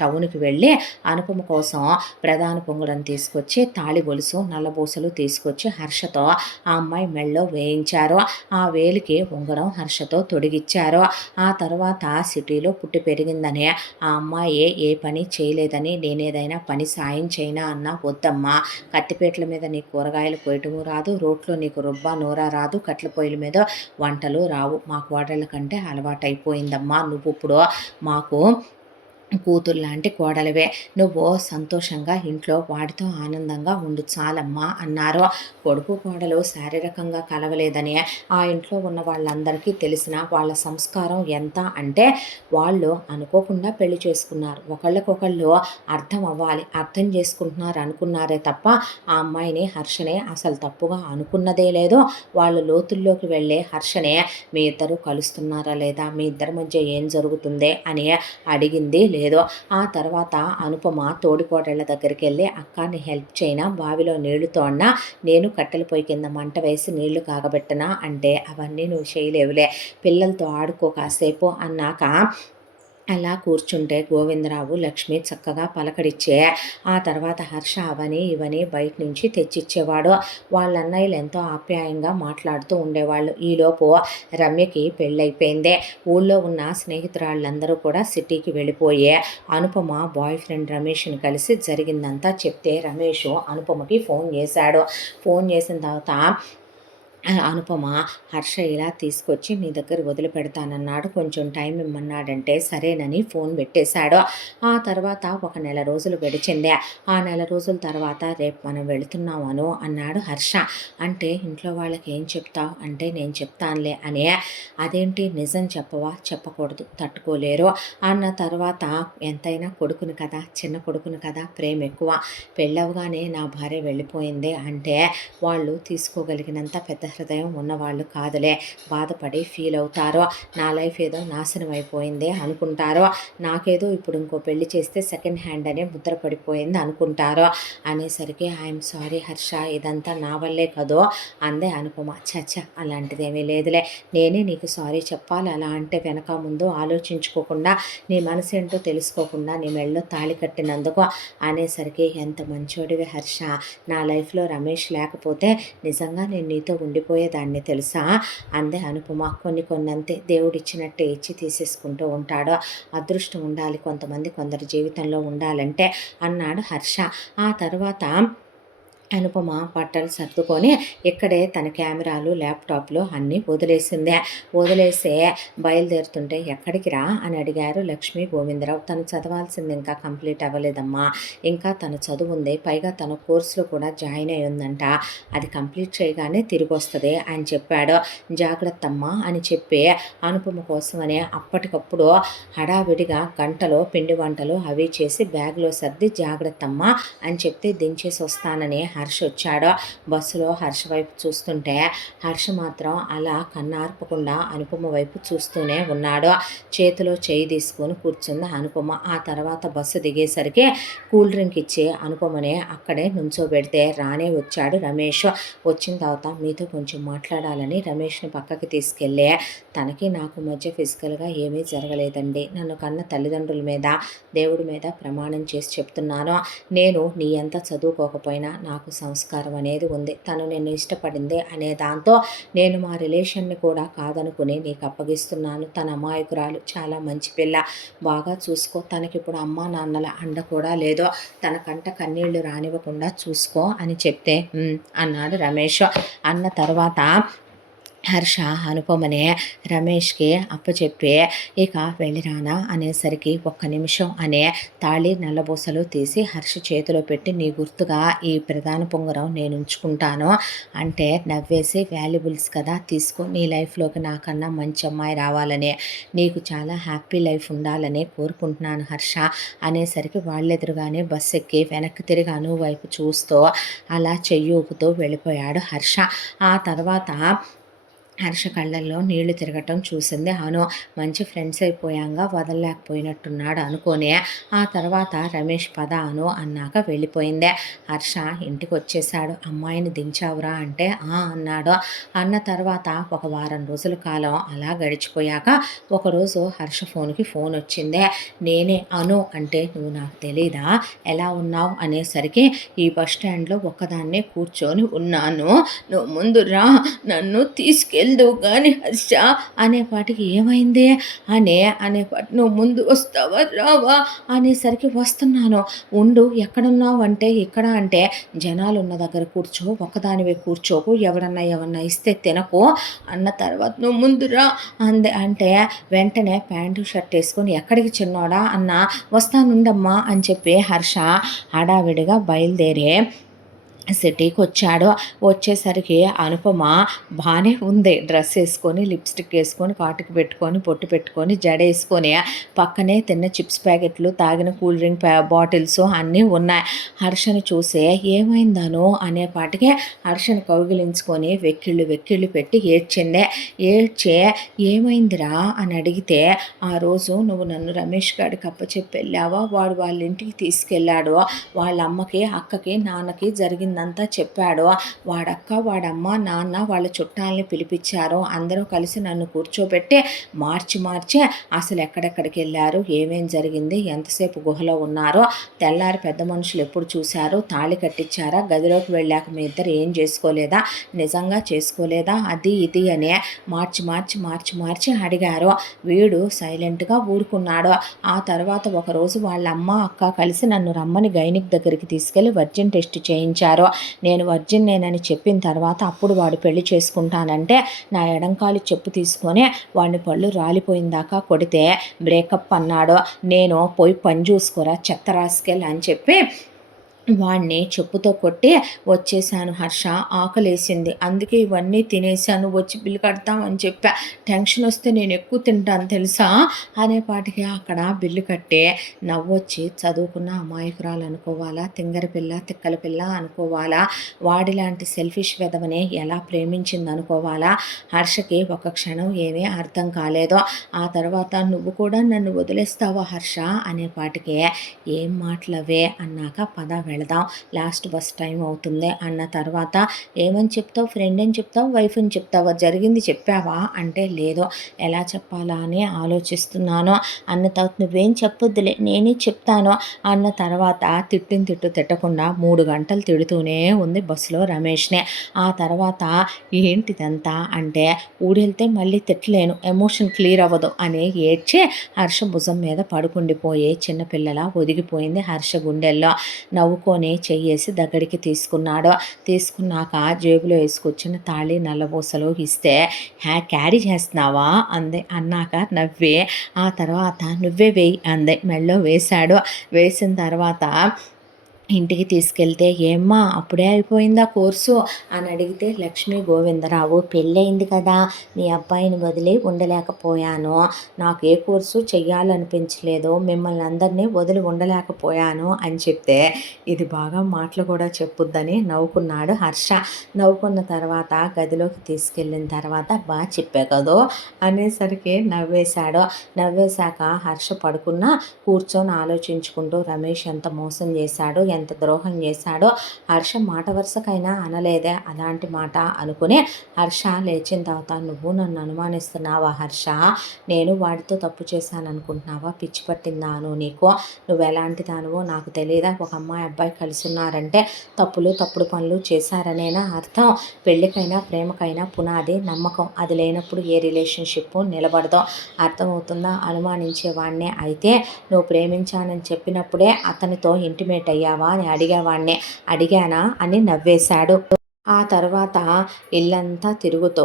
టౌన్కి వెళ్ళి అనుపమ కోసం ప్రధాన పొంగుడం తీసుకొచ్చి తాళి గొలుసు నల్లబూసలు తీసుకొచ్చి హర్షతో ఆ అమ్మాయి మెళ్ళో వేయించారు. ఆ వేలికి ఉంగరం హర్షతో తొడిగిచ్చారు. ఆ తర్వాత సిటీలో పుట్టి పెరిగిందని ఆ అమ్మాయి ఏ పని చేయలేదని నేనేదైనా పని సాయం చేయనా అన్నా వద్దమ్మా, కత్తిపేటల మీద నీ కూరగాయలు కొయ్యటము రాదు, రోట్లో నీకు రుబ్బా నూరా రాదు, కట్ల పొయ్యిల మీద వంటలు రావు, మా కోడళ్ళ కంటే అలవాటైపోయిందమ్మా, నువ్వు ఇప్పుడు మాకు కూతురు లాంటి కోడలివే, నువ్వు సంతోషంగా ఇంట్లో వాడితో ఆనందంగా ఉండు చాలమ్మా అన్నారు. కొడుకు కోడలు శారీరకంగా కలవలేదని ఆ ఇంట్లో ఉన్న వాళ్ళందరికీ తెలిసిన వాళ్ళ సంస్కారం ఎంత అంటే వాళ్ళు అనుకోకుండా పెళ్లి చేసుకున్నారు. ఒకళ్ళకొకళ్ళు అర్థం అవ్వాలి, అర్థం చేసుకుంటున్నారు అనుకున్నారే తప్ప ఆ అమ్మాయిని హర్షనే అసలు తప్పుగా అనుకున్నదే లేదు. వాళ్ళు లోతుల్లోకి వెళ్ళే హర్షనే మీ ఇద్దరు కలుస్తున్నారా లేదా, మీ ఇద్దరి మధ్య ఏం జరుగుతుందే అని అడిగింది లేదు. ఆ తర్వాత అనుపమ తోడికోడళ్ళ దగ్గరికి వెళ్ళి అక్కని హెల్ప్ చేయనా, బావిలో నీళ్లు తోడినా, నేను కట్టెల పొయ్యి కింద మంట వేసి నీళ్లు కాగబెట్టనా అంటే అవన్నీ నువ్వు చేయలేవులే, పిల్లలతో ఆడుకో కాసేపు అన్నాక అలా కూర్చుంటే గోవిందరావు లక్ష్మి చక్కగా పలకడిచ్చే ఆ తర్వాత హర్ష అవని ఇవని బయట నుంచి తెచ్చిచ్చేవాడు. వాళ్ళ అన్నయ్యలు ఎంతో ఆప్యాయంగా మాట్లాడుతూ ఉండేవాళ్ళు. ఈలోపు రమ్యకి పెళ్ళైపోయిందే. ఊళ్ళో ఉన్న స్నేహితురాళ్ళందరూ కూడా సిటీకి వెళ్ళిపోయే అనుపమ బాయ్ ఫ్రెండ్ రమేష్ని కలిసి జరిగిందంతా చెప్తే రమేష్ అనుపమకి ఫోన్ చేశాడు. ఫోన్ చేసిన తర్వాత అనుపమ హర్ష ఇలా తీసుకొచ్చి నీ దగ్గర వదిలిపెడతానన్నాడు, కొంచెం టైం ఇమ్మన్నాడంటే సరేనని ఫోన్ పెట్టేశాడు. ఆ తర్వాత ఒక నెల రోజులు గడిచింది. ఆ నెల రోజుల తర్వాత రేపు మనం వెళుతున్నామను అన్నాడు హర్ష. అంటే ఇంట్లో వాళ్ళకి ఏం చెప్తావు అంటే నేను చెప్తానులే అని. అదేంటి నిజం చెప్పవా? చెప్పకూడదు, తట్టుకోలేరు అన్న తర్వాత ఎంతైనా కొడుకును కదా, చిన్న కొడుకును కదా, ప్రేమ ఎక్కువ. పెళ్ళవగానే నా భార్య వెళ్ళిపోయింది అంటే వాళ్ళు తీసుకోగలిగినంత పెద్ద హృదయం ఉన్నవాళ్ళు కాదులే, బాధపడి ఫీల్ అవుతారో, నా లైఫ్ ఏదో నాశనం అయిపోయింది అనుకుంటారో, నాకేదో ఇప్పుడు ఇంకో పెళ్లి చేస్తే సెకండ్ హ్యాండ్ అనే ముద్ర పడిపోయింది అనుకుంటారో అనేసరికి ఐఎమ్ సారీ హర్ష, ఇదంతా నా వల్లే కదో అందే అనుపమ. చచ్చ అలాంటిదేమీ లేదులే, నేనే నీకు సారీ చెప్పాలి, అలా అంటే వెనక ముందు ఆలోచించుకోకుండా నీ మనసు ఏంటో తెలుసుకోకుండా నీ మెళ్ళలో తాళి కట్టినందుకు అనేసరికి ఎంత మంచోడివి హర్ష, నా లైఫ్లో రమేష్ లేకపోతే నిజంగా నేను నీతో ఉండిపోయేదాన్ని తెలుసా అందే అనుపమ. కొన్నంతే దేవుడిచ్చినట్టే ఇచ్చి తీసేసుకుంటూ ఉంటాడు, అదృష్టం ఉండాలి కొంతమంది కొందరి జీవితంలో ఉండాలంటే అన్నాడు హర్ష. ఆ తర్వాత అనుపమ బట్టలు సర్దుకొని ఇక్కడే తన కెమెరాలు ల్యాప్టాప్లు అన్నీ వదిలేసే బయలుదేరుతుంటే ఎక్కడికి రా అని అడిగారు లక్ష్మీ గోవిందరావు. తను చదవాల్సింది ఇంకా కంప్లీట్ అవ్వలేదమ్మా, ఇంకా తను చదువు ఉంది, పైగా తన కోర్సులో కూడా జాయిన్ అయి ఉందంట, అది కంప్లీట్ చేయగానే తిరిగి వస్తుంది అని చెప్పాడు. జాగ్రత్త అమ్మా అని చెప్పి అనుపమ కోసమని అప్పటికప్పుడు హడావిడిగా గంటలో పిండి వంటలు అవి చేసి బ్యాగ్లో సర్ది జాగ్రత్త అమ్మా అని చెప్తే దించేసి వస్తానని హర్ష వచ్చాడు. బస్సులో హర్ష వైపు చూస్తుంటే హర్ష మాత్రం అలా కన్నార్పకుండా అనుపమ వైపు చూస్తూనే ఉన్నాడు. చేతిలో చేయి తీసుకొని కూర్చుంది అనుపమ. ఆ తర్వాత బస్సు దిగేసరికి కూల్ డ్రింక్ ఇచ్చి అనుపమనే అక్కడే నుంచోబెడితే రానే వచ్చాడు రమేష్. వచ్చిన తర్వాత మీతో కొంచెం మాట్లాడాలని రమేష్ని పక్కకి తీసుకెళ్ళి, తనకి నాకు మధ్య ఫిజికల్గా ఏమీ జరగలేదండి, నన్ను కన్న తల్లిదండ్రుల మీద దేవుడి మీద ప్రమాణం చేసి చెప్తున్నాను, నేను నీ ఎంత చదువుకోకపోయినా నాకు సంస్కారం అనేది ఉంది, తను నిన్ను ఇష్టపడింది అనే దాంతో నేను మా రిలేషన్ని కూడా కాదనుకుని నీకు అప్పగిస్తున్నాను, తన అమాయకురాలు, చాలా మంచి పిల్ల, బాగా చూసుకో, తనకిప్పుడు అమ్మా నాన్నల అండ కూడా లేదో, తన కంట కన్నీళ్లు రానివ్వకుండా చూసుకో అని చెప్తే అన్నాడు రమేష్. అన్న తర్వాత హర్ష అనుపమనే రమేష్కి అప్పచెప్పి ఇక వెళ్ళిరానా అనేసరికి ఒక్క నిమిషం అనే తాళి నల్లబూసలు తీసి హర్ష చేతిలో పెట్టి, నీ గుర్తుగా ఈ ప్రధాన పొంగరం నేను ఉంచుకుంటాను అంటే నవ్వేసి, వాల్యుబుల్స్ కదా తీసుకో, నీ లైఫ్లోకి నాకన్నా మంచి అమ్మాయి రావాలని, నీకు చాలా హ్యాపీ లైఫ్ ఉండాలని కోరుకుంటున్నాను హర్ష అనేసరికి వాళ్ళెదురుగానే బస్సు ఎక్కి వెనక్కి తిరిగి అను వైపు చూస్తూ అలా చెయ్యి ఊపుతూ వెళ్ళిపోయాడు హర్ష. ఆ తర్వాత హర్ష కళ్ళల్లో నీళ్లు తిరగటం చూసింది అను. మంచి ఫ్రెండ్స్ అయిపోయాంగా వదలలేకపోయినట్టున్నాడు అనుకోని ఆ తర్వాత రమేష్ పద అను అన్నాక వెళ్ళిపోయిందే. హర్ష ఇంటికి వచ్చేసాడు. అమ్మాయిని దించావురా అంటే అన్నాడు. అన్న తర్వాత ఒక వారం రోజుల కాలం అలా గడిచిపోయాక ఒకరోజు హర్ష ఫోన్కి ఫోన్ వచ్చిందే. నేనే అను అంటే, నువ్వు నాకు తెలీదా, ఎలా ఉన్నావు అనేసరికి, ఈ బస్ స్టాండ్లో ఒక్కదాన్నే కూర్చొని ఉన్నాను, నువ్వు ముందు రా, నన్ను తీసుకెళ్ళి కానీ హర్ష అనేపాటికి ఏమైంది అనేపాటి, నువ్వు ముందు వస్తావా రావా అనేసరికి, వస్తున్నాను ఉండు, ఎక్కడున్నావు అంటే, ఇక్కడ అంటే, జనాలు ఉన్న దగ్గర కూర్చో, ఒక్కదానివే కూర్చోకు, ఎవరన్నా ఇస్తే తినకు అన్న తర్వాత, నువ్వు ముందురా అంటే వెంటనే ప్యాంటు షర్ట్ వేసుకొని, ఎక్కడికి చిన్నోడా అన్న, వస్తానుండమ్మా అని చెప్పి హర్ష హడావిడిగా బయలుదేరి సిటీకి వచ్చాడు. వచ్చేసరికి అనుపమ బాగానే ఉంది, డ్రెస్ వేసుకొని, లిప్స్టిక్ వేసుకొని, కాటుకు పెట్టుకొని, పొట్టు పెట్టుకొని, జడ వేసుకొని, పక్కనే తిన్న చిప్స్ ప్యాకెట్లు, తాగిన కూల్ డ్రింక్ బాటిల్స్ అన్నీ ఉన్నాయి. హర్షను చూసే ఏమైందను అనేపాటికి హర్షను కౌగిలించుకొని వెక్కిళ్ళు పెట్టి ఏడ్చే ఏమైందిరా అని అడిగితే, ఆ రోజు నువ్వు నన్ను రమేష్ గారికి అప్పచెప్పి వెళ్ళావా, వాడు వాళ్ళ ఇంటికి తీసుకెళ్ళాడు, వాళ్ళ అమ్మకి, అక్కకి, నాన్నకి జరిగింది అంతా చెప్పాడు, వాడక్క, వాడమ్మ, నాన్న వాళ్ళ చుట్టాలని పిలిపించారు, అందరూ కలిసి నన్ను కూర్చోబెట్టి మార్చి అసలు ఎక్కడెక్కడికి వెళ్ళారు, ఏమేం జరిగింది, ఎంతసేపు గుహలో ఉన్నారో, తెల్లారి పెద్ద మనుషులు ఎప్పుడు చూశారు, తాళి కట్టించారా, గదిలోకి వెళ్ళాక మీ ఇద్దరు ఏం చేసుకోలేదా, నిజంగా చేసుకోలేదా, అది ఇది అనే మార్చి అడిగారు. వీడు సైలెంట్గా ఊరుకున్నాడు. ఆ తర్వాత ఒకరోజు వాళ్ళ అమ్మ అక్క కలిసి నన్ను రమ్మని గైనిక్ దగ్గరికి తీసుకెళ్ళి వర్జిన్ టెస్ట్ చేయించారు. చేశారో. నేను వర్జిన్ నేనని చెప్పిన తర్వాత అప్పుడు వాడు పెళ్లి చేసుకుంటానంటే నా ఎడంకాలు చెప్పు తీసుకొని వాడిని పళ్ళు రాలిపోయిన దాకా కొడితే బ్రేకప్ అన్నాడు. నేను పోయి పని చూసుకోరా చెత్త రాసుకెళ్ళి అని చెప్పి వాడిని చెప్పుతో కొట్టి వచ్చేసాను హర్ష. ఆకలేసింది, అందుకే ఇవన్నీ తినేసాను, వచ్చి బిల్లు కడతామని చెప్పా. టెన్షన్ వస్తే నేను ఎక్కువ తింటాను తెలుసా అనేపాటికి అక్కడ బిల్లు కట్టే నవ్వొచ్చి చదువుకున్న అమాయకురాలు అనుకోవాలా, తింగర పిల్ల తిక్కల పిల్ల అనుకోవాలా, వాడిలాంటి సెల్ఫిష్ వెధవని ఎలా ప్రేమించింది అనుకోవాలా. హర్షకి ఒక క్షణం ఏమీ అర్థం కాలేదో. ఆ తర్వాత నువ్వు కూడా నన్ను వదిలేస్తావా హర్ష అనేపాటికి ఏం మాటలవే అన్నాక పద వెళదాం, లాస్ట్ బస్ టైం అవుతుంది అన్న తర్వాత ఏమని చెప్తావు, ఫ్రెండ్ అని చెప్తావు, వైఫ్ అని చెప్తావా, జరిగింది చెప్పావా అంటే లేదు, ఎలా చెప్పాలా అని ఆలోచిస్తున్నాను అన్న తర్వాత నువ్వేం చెప్పొద్దులే నేనే చెప్తాను అన్న తర్వాత తిట్టకుండా 3 గంటలు తిడుతూనే ఉంది బస్సులో రమేష్నే. ఆ తర్వాత ఏంటిదంతా అంటే ఊడెళ్తే మళ్ళీ తిట్టలేను, ఎమోషన్ క్లియర్ అవ్వదు అని ఏడ్చి హర్ష భుజం మీద పడుకుండిపోయి చిన్నపిల్లలా ఒదిగిపోయింది హర్ష గుండెల్లో. నవ్వుకొని చెయ్యేసి దగ్గరికి తీసుకున్నాడు. తీసుకున్నాక జేబులో వేసుకొచ్చిన తాళి నల్లబూసలు ఇస్తే క్యారీ చేస్తున్నావా అంది. అన్నాక నవ్వి ఆ తర్వాత నువ్వే వేయి అంది. మెళ్ళో వేశాడు. వేసిన తర్వాత ఇంటికి తీసుకెళ్తే ఏమ్మా అప్పుడే అయిపోయిందా కోర్సు అని అడిగితే లక్ష్మీ గోవిందరావు పెళ్ళయింది కదా, మీ అబ్బాయిని వదిలి ఉండలేకపోయాను, నాకు ఏ కోర్సు చెయ్యాలనిపించలేదు, మిమ్మల్ని అందరినీ వదిలి ఉండలేకపోయాను అని చెప్తే ఇది బాగా మాటలు కూడా చెప్పుద్దని నవ్వుకున్నాడు హర్ష. నవ్వుకున్న తర్వాత గదిలోకి తీసుకెళ్ళిన తర్వాత బాగా చెప్పా కదో అనేసరికి నవ్వేశాడు. నవ్వేశాక హర్ష పడుకున్న కూర్చొని ఆలోచించుకుంటూ రమేష్ ఎంత మోసం చేశాడు, ఎంత ద్రోహం చేశాడో హర్ష మాట వరుసకైనా అనలేదే అలాంటి మాట అనుకుని హర్ష లేచిన తర్వాత నువ్వు నన్ను అనుమానిస్తున్నావా హర్ష, నేను వాడితో తప్పు చేశాను అనుకుంటున్నావా, పిచ్చి పట్టిందాను నీకు, నువ్వు ఎలాంటి దానివో నాకు తెలియదా, ఒక అమ్మాయి అబ్బాయి కలిసి ఉన్నారంటే తప్పుడు పనులు చేశారనేనా అర్థం. పెళ్ళికైనా ప్రేమకైనా పునాది నమ్మకం, అది లేనప్పుడు ఏ రిలేషన్షిప్ నిలబడదో అర్థమవుతుందా. అనుమానించేవాడినే అయితే నువ్వు ప్రేమించానని చెప్పినప్పుడే అతనితో ఇంటిమేట్ అయ్యావా అని అడిగేవాడిని. అడిగానా అని నవ్వేశాడు. ఆ తర్వాత ఇల్లంతా తిరుగుతూ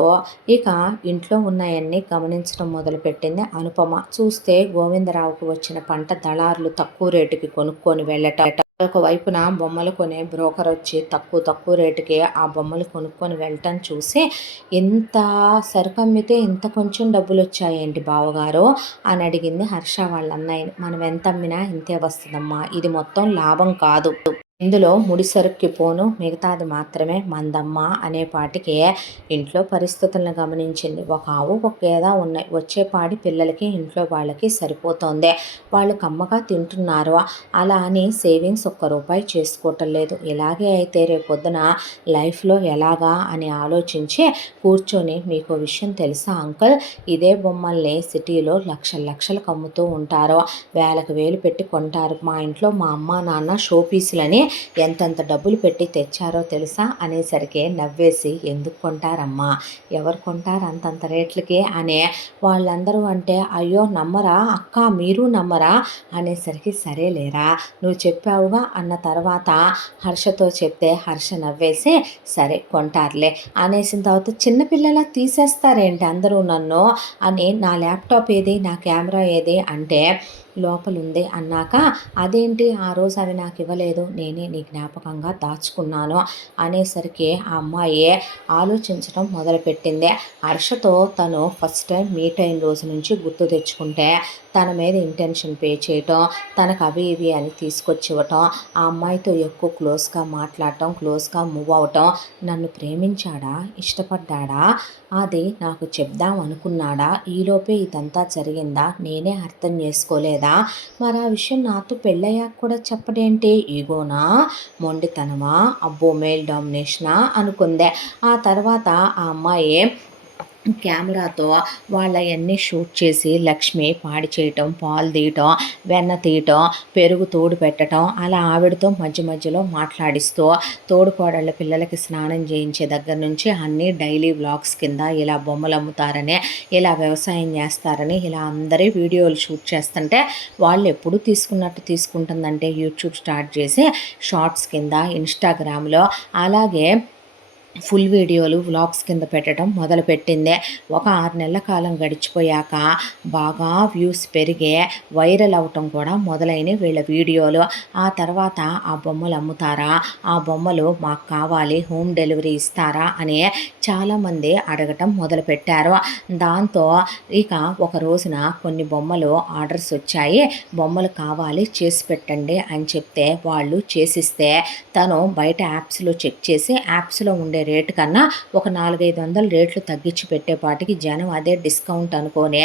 ఇక ఇంట్లో ఉన్నాయన్నీ గమనించడం మొదలుపెట్టింది అనుపమ. చూస్తే గోవిందరావుకు వచ్చిన పంట దళారులు తక్కువ రేటుకి కొనుక్కొని వెళ్ళటం, ఒకవైపున బొమ్మలు కొనే బ్రోకర్ వచ్చి తక్కువ రేటుకి ఆ బొమ్మలు కొనుక్కొని వెళ్ళటం చూసి ఇంత సరుకు అమ్మితే ఇంత కొంచెం డబ్బులు వచ్చాయేంటి బావగారు అని అడిగింది హర్ష వాళ్ళ అన్నయ్యని. మనం ఎంత అమ్మినా ఇంతే వస్తుందమ్మా, ఇది మొత్తం లాభం కాదు, ఇందులో ముడి సరుక్కి పోను మిగతాది మాత్రమే మందమ్మ అనేపాటికి ఇంట్లో పరిస్థితులను గమనించింది. ఒక ఆవు ఒక గేద ఉన్నాయి, వచ్చేపాడి పిల్లలకి ఇంట్లో వాళ్ళకి సరిపోతుంది, వాళ్ళు కమ్మగా తింటున్నారు, అలా అని సేవింగ్స్ ₹1 చేసుకోవటం లేదు. ఇలాగే అయితే రేపొద్దున లైఫ్లో ఎలాగా అని ఆలోచించి కూర్చొని మీకు విషయం తెలుసా అంకుల్, ఇదే బొమ్మల్ని సిటీలో లక్షలకు అమ్ముతూ ఉంటారు, వేలకు వేలు పెట్టి కొంటారు, మా ఇంట్లో మా అమ్మ నాన్న షో పీసులని ఎంతెంత డబ్బులు పెట్టి తెచ్చారో తెలుసా అనేసరికి నవ్వేసి ఎందుకు కొంటారమ్మా, ఎవరు కొంటారు అంతంత రేట్లకి అనే వాళ్ళందరూ అంటే అయ్యో నమ్మరా అక్క మీరు నమ్మరా అనేసరికి సరేలేరా నువ్వు చెప్పావుగా అన్న తర్వాత హర్షతో చెప్తే హర్ష నవ్వేసి సరే కొంటారులే అనేసిన తర్వాత చిన్నపిల్లలా తీసేస్తారేంటి అందరూ నన్ను అని, నా ల్యాప్టాప్ ఏది, నా కెమెరా ఏది అంటే లోపలుంది అన్నాక అదేంటి ఆ రోజు అవి నాకు ఇవ్వలేదు, నేనే నీ జ్ఞాపకంగా దాచుకున్నాను అనేసరికి ఆ అమ్మాయి ఆలోచించడం మొదలుపెట్టింది. హర్షతో తను ఫస్ట్ టైం మీట్ అయిన రోజు నుంచి గుర్తు తెచ్చుకుంటే తన మీద ఇంటెన్షన్ పే చేయటం, తనకు అవి ఇవి అని తీసుకొచ్చి ఇవ్వటం, ఆ అమ్మాయితో ఎక్కువ క్లోజ్గా మాట్లాడటం, క్లోజ్గా మూవ్ అవటం, నన్ను ప్రేమించాడా, ఇష్టపడ్డా, అది నాకు చెప్దాం అనుకున్నాడా, ఈలోపే ఇదంతా జరిగిందా, నేనే అర్థం చేసుకోలేదా, మరి ఆ విషయం నాతో పెళ్ళయ్యాక కూడా చెప్పడేంటి, ఈగోనా, మొండితనమా, అబ్బో మేల్ డామినేషనా అనుకుందే. ఆ తర్వాత ఆ అమ్మాయి కెమెరాతో వాళ్ళయన్నీ షూట్ చేసి లక్ష్మి పాడి చేయటం, పాలు తీయటం, వెన్న తీయటం, పెరుగు తోడు పెట్టడం, అలా ఆవిడతో మధ్య మధ్యలో మాట్లాడిస్తూ తోడుకోడళ్ళ పిల్లలకి స్నానం చేయించే దగ్గర నుంచి అన్నీ డైలీ వ్లాగ్స్ కింద ఇలా బొమ్మలు అమ్ముతారని, ఇలా వ్యవసాయం చేస్తారని, ఇలా అందరి వీడియోలు షూట్ చేస్తుంటే వాళ్ళు ఎప్పుడు తీసుకున్నట్టు తీసుకుంటుందంటే యూట్యూబ్ స్టార్ట్ చేసి షార్ట్స్ కింద ఇన్స్టాగ్రామ్లో అలాగే ఫుల్ వీడియోలు వ్లాగ్స్ కింద పెట్టడం మొదలుపెట్టింది. ఒక 6 నెలల కాలం గడిచిపోయాక బాగా వ్యూస్ పెరిగే వైరల్ అవటం కూడా మొదలైనవి వీళ్ళ వీడియోలు. ఆ తర్వాత ఆ బొమ్మలు అమ్ముతారా, ఆ బొమ్మలు మాకు కావాలి, హోమ్ డెలివరీ ఇస్తారా అని చాలామంది అడగటం మొదలుపెట్టారు. దాంతో ఇక ఒక రోజున కొన్ని బొమ్మలు ఆర్డర్స్ వచ్చాయి. బొమ్మలు కావాలి చేసి పెట్టండి అని చెప్తే వాళ్ళు చేసిస్తే తను బయట యాప్స్లో చెక్ చేసి యాప్స్లో ఉండే రేటు కన్నా ఒక 400-500 రేట్లు తగ్గించి పెట్టేపాటికి జనం అదే డిస్కౌంట్ అనుకోనే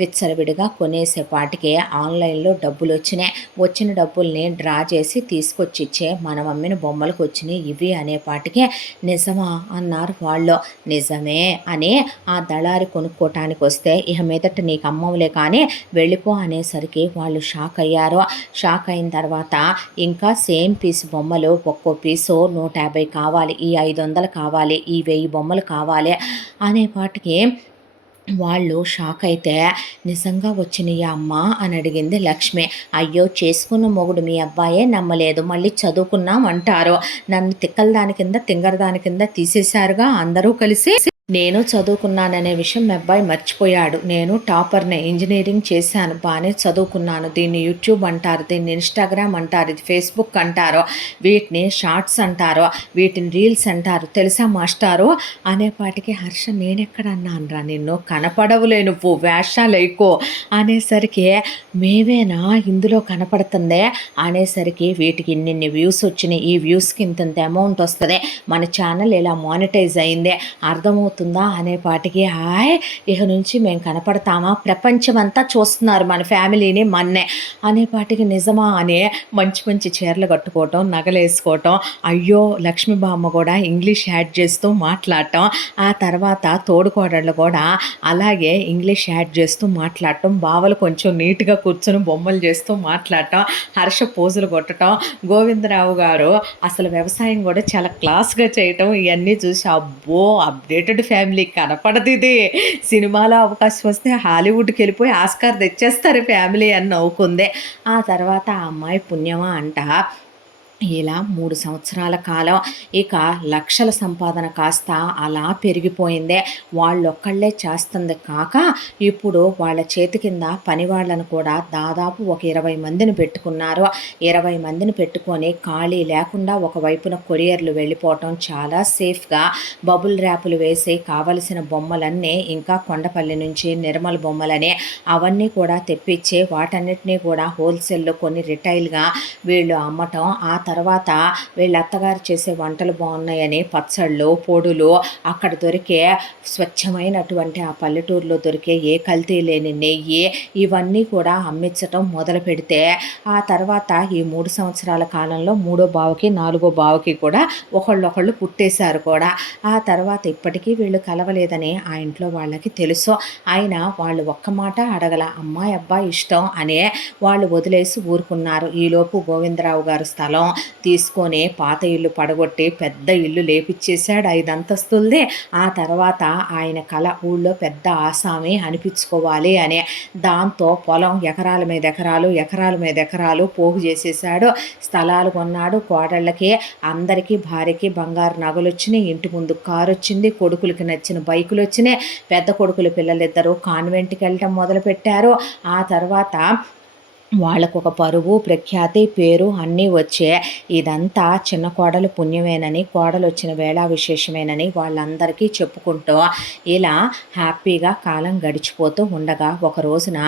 విచ్చలవిడిగా కొనేసేపాటికి ఆన్లైన్లో డబ్బులు వచ్చినాయి. వచ్చిన డబ్బుల్ని డ్రా చేసి తీసుకొచ్చి ఇచ్చే మనం అమ్మిన బొమ్మలకు వచ్చినాయి ఇవి అనేపాటికి నిజమా అన్నారు వాళ్ళు. నిజమే అని ఆ దళారి కొనుక్కోటానికి వస్తే ఇక మీదట నీకు అమ్మవులే కానీ వెళ్ళిపో అనేసరికి వాళ్ళు షాక్ అయ్యారు. షాక్ అయిన తర్వాత ఇంకా సేమ్ పీస్ బొమ్మలు ఒక్కో పీసు 150 కావాలి, ఈ 500 కావాలి, ఈ 1000 బొమ్మలు కావాలి అనేపాటికి వాళ్ళు షాక్ అయితే నిజంగా వచ్చినాయా అమ్మా అని అడిగింది లక్ష్మి. అయ్యో చేసుకున్న మొగుడు మీ అబ్బాయే నమ్మలేదు, మళ్ళీ చదువుకున్నాం అంటారు, నన్ను తిక్కల దాని కింద తింగర దాని కింద తీసేశారుగా అందరూ కలిసి. నేను చదువుకున్నాననే విషయం మా అబ్బాయి మర్చిపోయాడు. నేను టాపర్నే, ఇంజనీరింగ్ చేశాను, బాగానే చదువుకున్నాను. దీన్ని యూట్యూబ్ అంటారు, దీన్ని ఇన్స్టాగ్రామ్ అంటారు, ఇది ఫేస్బుక్ అంటారు, వీటిని షార్ట్స్ అంటారు, వీటిని రీల్స్ అంటారు, తెలుసా మాస్టారు అనేపాటికి హర్ష నేనెక్కడ అన్నానురా నిన్ను, కనపడవులే నువ్వు వేషాలు ఎక్కువ అనేసరికి మేమేనా ఇందులో కనపడుతుందే అనేసరికి వీటికి ఇన్ని వ్యూస్ వచ్చినాయి, ఈ వ్యూస్కి ఇంతంత అమౌంట్ వస్తుంది, మన ఛానల్ ఇలా మానిటైజ్ అయిందే అర్థమవుతుందా అనేపాటికి హాయ్ ఇక నుంచి మేము కనపడతామా, ప్రపంచం అంతా చూస్తున్నారు మన ఫ్యామిలీని మన్నే అనేపాటికి నిజమా అని మంచి మంచి చీరలు కట్టుకోవటం, నగలేసుకోవటం, అయ్యో లక్ష్మీ బామ్మ కూడా ఇంగ్లీష్ యాడ్ చేస్తూ మాట్లాడటం, ఆ తర్వాత తోడుకోడళ్ళు కూడా అలాగే ఇంగ్లీష్ యాడ్ చేస్తూ మాట్లాడటం, బావలు కొంచెం నీట్గా కూర్చొని బొమ్మలు చేస్తూ మాట్లాడటం, హర్ష పోజులు కొట్టడం, గోవిందరావు గారు అసలు వ్యవసాయం కూడా చాలా క్లాస్గా చేయటం, ఇవన్నీ చూసి అబ్బో అప్డేటెడ్ ఫ్యామిలీ కనపడదు ఇది, సినిమాలో అవకాశం వస్తే హాలీవుడ్కి వెళ్ళిపోయి ఆస్కార్ తెచ్చేస్తారు ఫ్యామిలీ అని నవ్వుకుందే. ఆ తర్వాత ఆ అమ్మాయి పుణ్యమా అంట ఇలా 3 సంవత్సరాల కాలం ఇక లక్షల సంపాదన కాస్త అలా పెరిగిపోయిందే. వాళ్ళొక్కళ్ళే చేస్తుంది కాక ఇప్పుడు వాళ్ళ చేతి కింద పని వాళ్ళను కూడా దాదాపు ఒక 20 మందిని పెట్టుకున్నారు. 20 మందిని పెట్టుకొని ఖాళీ లేకుండా ఒకవైపున కొరియర్లు వెళ్ళిపోవటం, చాలా సేఫ్గా బబుల్ ర్యాపులు వేసి కావలసిన బొమ్మలన్నీ ఇంకా కొండపల్లి నుంచి నిర్మల్ బొమ్మలని అవన్నీ కూడా తెప్పించి వాటన్నిటినీ కూడా హోల్సేల్లో కొన్ని రిటైల్గా వీళ్ళు అమ్మటం. ఆ తర్వాత వీళ్ళ అత్తగారు చేసే వంటలు బాగున్నాయని పచ్చళ్ళు, పొడులు, అక్కడ దొరికే స్వచ్ఛమైనటువంటి ఆ పల్లెటూరులో దొరికే ఏ కల్తీ లేని నెయ్యి ఇవన్నీ కూడా అమ్మించటం మొదలు పెడితే ఆ తర్వాత ఈ 3 సంవత్సరాల కాలంలో 3వ బావకి 4వ బావకి కూడా ఒకళ్ళొకళ్ళు పుట్టేశారు కూడా. ఆ తర్వాత ఇప్పటికీ వీళ్ళు కలవలేదని ఆ ఇంట్లో వాళ్ళకి తెలుసు. అయినా వాళ్ళు ఒక్క మాట అడగల, అమ్మాయి అబ్బాయి ఇష్టం అనే వాళ్ళు వదిలేసి ఊరుకున్నారు. ఈలోపు గోవిందరావు గారు స్థలం తీసుకొని పాత ఇల్లు పడగొట్టి పెద్ద ఇల్లు లేపిచ్చేశాడు 5 అంతస్తులది. ఆ తర్వాత ఆయన కళ ఊళ్ళో పెద్ద ఆసామి అనిపించుకోవాలి అనే దాంతో పొలం ఎకరాల మీద ఎకరాలు, ఎకరాల మీద ఎకరాలు పోగు చేసేసాడు. స్థలాలు కొన్నాడు. కోడళ్ళకి అందరికీ భార్యకి బంగారు నగలు వచ్చినాయి, ఇంటి ముందు కారు వచ్చింది, కొడుకులకి నచ్చిన బైకులు వచ్చినాయి. పెద్ద కొడుకుల పిల్లలిద్దరూ కాన్వెంట్కి వెళ్ళటం మొదలుపెట్టారు. ఆ తర్వాత వాళ్ళకు ఒక పరువు, ప్రఖ్యాతి, పేరు అన్నీ వచ్చే. ఇదంతా చిన్న కోడలు పుణ్యమేనని, కోడలు వచ్చిన వేళ విశేషమేనని వాళ్ళందరికీ చెప్పుకుంటూ ఇలా హ్యాపీగా కాలం గడిచిపోతూ ఉండగా ఒక రోజున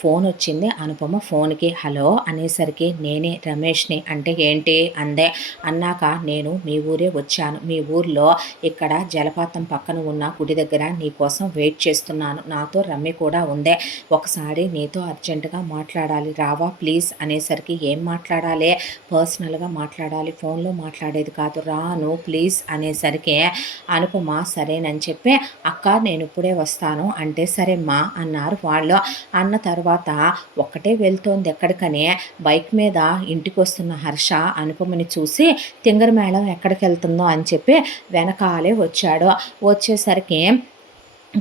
ఫోన్ వచ్చింది అనుపమ ఫోన్కి. హలో అనేసరికి నేనే రమేష్ని. అంటే ఏంటి అందే. అన్నాక నేను మీ ఊరే వచ్చాను, మీ ఊర్లో ఇక్కడ జలపాతం పక్కన ఉన్న గుడి దగ్గర నీ కోసం వెయిట్ చేస్తున్నాను, నాతో రమ్మి కూడా ఉందే, ఒకసారి నీతో అర్జెంటుగా మాట్లాడాలి రావా ప్లీజ్ అనేసరికి ఏం మాట్లాడాలి, పర్సనల్గా మాట్లాడాలి, ఫోన్లో మాట్లాడేది కాదు, రాను ప్లీజ్ అనేసరికి అనుపమ సరేనని చెప్పి అక్క నేను ఇప్పుడే వస్తాను అంటే సరేమ్మా అన్నారు వాళ్ళు. అన్న తర్వాత ఒక్కటే వెళ్తోంది ఎక్కడికని బైక్ మీద ఇంటికి వస్తున్న హర్ష అనుపమని చూసి తింగర మేళం ఎక్కడికి వెళ్తుందో అని చెప్పి వెనకాలే వచ్చాడు. వచ్చేసరికి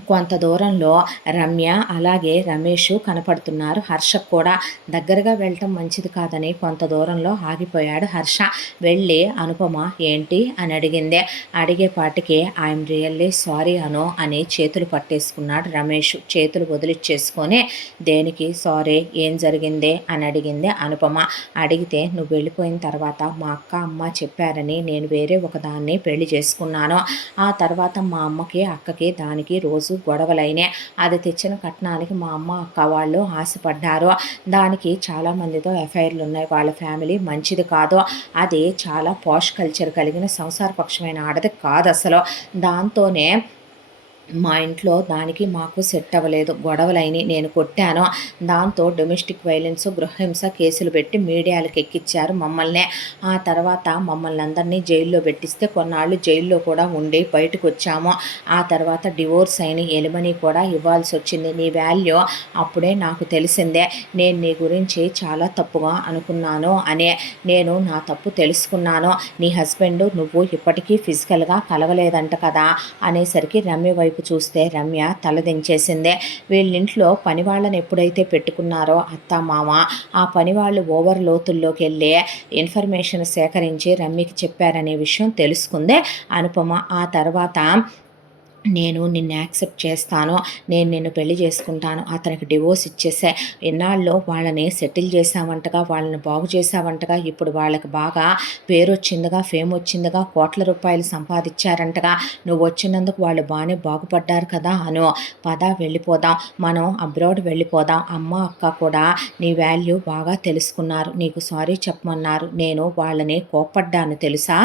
కొంత దూరంలో రమ్య అలాగే రమేష్ కనపడుతున్నారు. హర్ష కూడా దగ్గరగా వెళ్ళటం మంచిది కాదని కొంత దూరంలో ఆగిపోయాడు హర్ష. వెళ్ళి అనుపమ ఏంటి అని అడిగింది. అడిగేపాటికి ఐఎమ్ రియల్లీ సారీ అను అని చేతులు పట్టేసుకున్నాడు రమేష్. చేతులు వదిలిచ్చేసుకొని దేనికి సారీ, ఏం జరిగింది అని అడిగింది అనుపమ. అడిగితే నువ్వు వెళ్ళిపోయిన తర్వాత మా అక్క అమ్మ చెప్పారని నేను వేరే ఒకదాన్ని పెళ్లి చేసుకున్నాను. ఆ తర్వాత మా అమ్మకి అక్కకి దానికి రోజు గొడవలైనే. అది తెచ్చిన కట్నానికి మా అమ్మ అక్క వాళ్ళు ఆశపడ్డారు. దానికి చాలామందితో ఎఫ్ఐఆర్లు ఉన్నాయి. వాళ్ళ ఫ్యామిలీ మంచిది కాదు. అది చాలా పాష్ కల్చర్ కలిగిన సంసారపక్షమైన ఆడది కాదు అసలు. దాంతోనే మా ఇంట్లో దానికి మాకు సెట్ అవ్వలేదు, గొడవలైన నేను కొట్టాను. దాంతో డొమెస్టిక్ వైలెన్స్ గృహహింస కేసులు పెట్టి మీడియాలకు ఎక్కించారు మమ్మల్ని. ఆ తర్వాత మమ్మల్ని అందరినీ జైల్లో పెట్టిస్తే కొన్నాళ్ళు జైల్లో కూడా ఉండి బయటకు వచ్చాము. ఆ తర్వాత డివోర్స్ అయిన ఎలిమనీ కూడా ఇవ్వాల్సి వచ్చింది. నీ వాల్యూ అప్పుడే నాకు తెలిసిందే. నేను నీ గురించి చాలా తప్పుగా అనుకున్నాను అనే నేను నా తప్పు తెలుసుకున్నాను. నీ హస్బెండ్ నువ్వు ఇప్పటికీ ఫిజికల్గా కలవలేదంట కదా అనేసరికి రమ్య వైపు చూస్తే రమ్య తలదించేసిందే. వీళ్ళింట్లో పని వాళ్ళని ఎప్పుడైతే పెట్టుకున్నారో అత్త మామ, ఆ పని వాళ్ళు ఓవర్ లోతుల్లోకి వెళ్ళి ఇన్ఫర్మేషన్ సేకరించి రమ్యకి చెప్పారనే విషయం తెలుసుకుందే అనుపమ. ఆ తర్వాత నేను నిన్ను యాక్సెప్ట్ చేస్తాను, నేను నిన్ను పెళ్లి చేసుకుంటాను, అతనికి డివోర్స్ ఇచ్చేసే, ఎన్నాళ్ళు వాళ్ళని సెటిల్ చేసావంటగా, వాళ్ళని బాగు చేసావంటగా, ఇప్పుడు వాళ్ళకి బాగా పేరు వచ్చిందిగా, ఫేమ్ వచ్చిందిగా, కోట్ల రూపాయలు సంపాదించారంటగా, నువ్వు వచ్చినందుకు వాళ్ళు బాగానే బాగుపడ్డారు కదా అను. పద వెళ్ళిపోదాం, మనం అబ్రాడ్ వెళ్ళిపోదాం. అమ్మ అక్క కూడా నీ వాల్యూ బాగా తెలుసుకున్నారు, నీకు సారీ చెప్పమన్నారు. నేను వాళ్ళని కోప్పడ్డాను తెలుసా.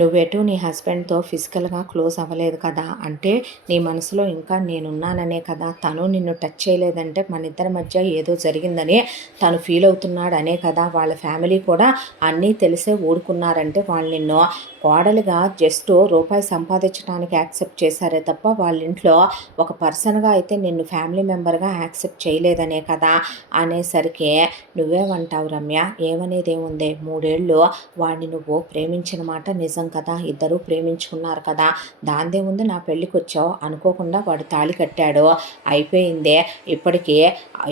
నువ్వెటు నీ హస్బెండ్తో ఫిజికల్గా క్లోజ్ అవ్వలేదు కదా, అంటే నీ మనసులో ఇంకా నేనున్నాననే కదా. తను నిన్ను టచ్ చేయలేదంటే మన ఇద్దరి మధ్య ఏదో జరిగిందని తను ఫీల్ అవుతున్నాడు అనే కదా. వాళ్ళ ఫ్యామిలీ కూడా అన్నీ తెలిసే ఊరుకున్నారంటే వాళ్ళు నిన్ను కోడలుగా జస్ట్ రూపాయి సంపాదించడానికి యాక్సెప్ట్ చేశారే తప్ప వాళ్ళ ఇంట్లో ఒక పర్సన్గా అయితే నిన్ను ఫ్యామిలీ మెంబర్గా యాక్సెప్ట్ చేయలేదనే కదా అనేసరికి నువ్వేమంటావు రమ్య, ఏమనేది ఏముంది, 3 ఏళ్ళు వాడిని నువ్వు ప్రేమించిన మాట నిజం కదా, ఇద్దరు ప్రేమించుకున్నారు కదా, దాందే ఉంది. నా పెళ్ళికి వచ్చావు అనుకోకుండా వాడు తాళి కట్టాడు, అయిపోయిందే. ఇప్పటికీ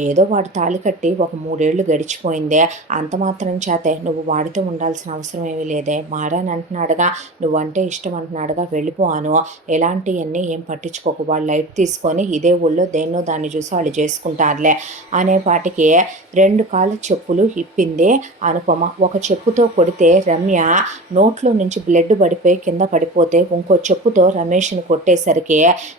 ఏదో వాడు తాళి కట్టి ఒక 3 ఏళ్ళు గడిచిపోయిందే, అంత మాత్రం చేతే నువ్వు వాడితో ఉండాల్సిన అవసరం ఏమీ లేదే. మారాని అంటున్నాడుగా, నువ్వంటే ఇష్టం అంటున్నాడుగా, వెళ్ళిపోను. ఎలాంటివన్నీ ఏం పట్టించుకోకు, వాళ్ళు లైట్ తీసుకొని ఇదే ఊళ్ళో దేన్నో దాన్ని చూసి వాళ్ళు చేసుకుంటారులే అనేపాటికి 2 కాళ్ళ చెప్పులు ఇప్పింది అనుపమ. ఒక చెప్పుతో కొడితే రమ్య నోట్లో నుంచి బ్లడ్ పడిపోయి కింద పడిపోతే ఇంకో చెప్పుతో రమేష్ని కొట్టేసరికి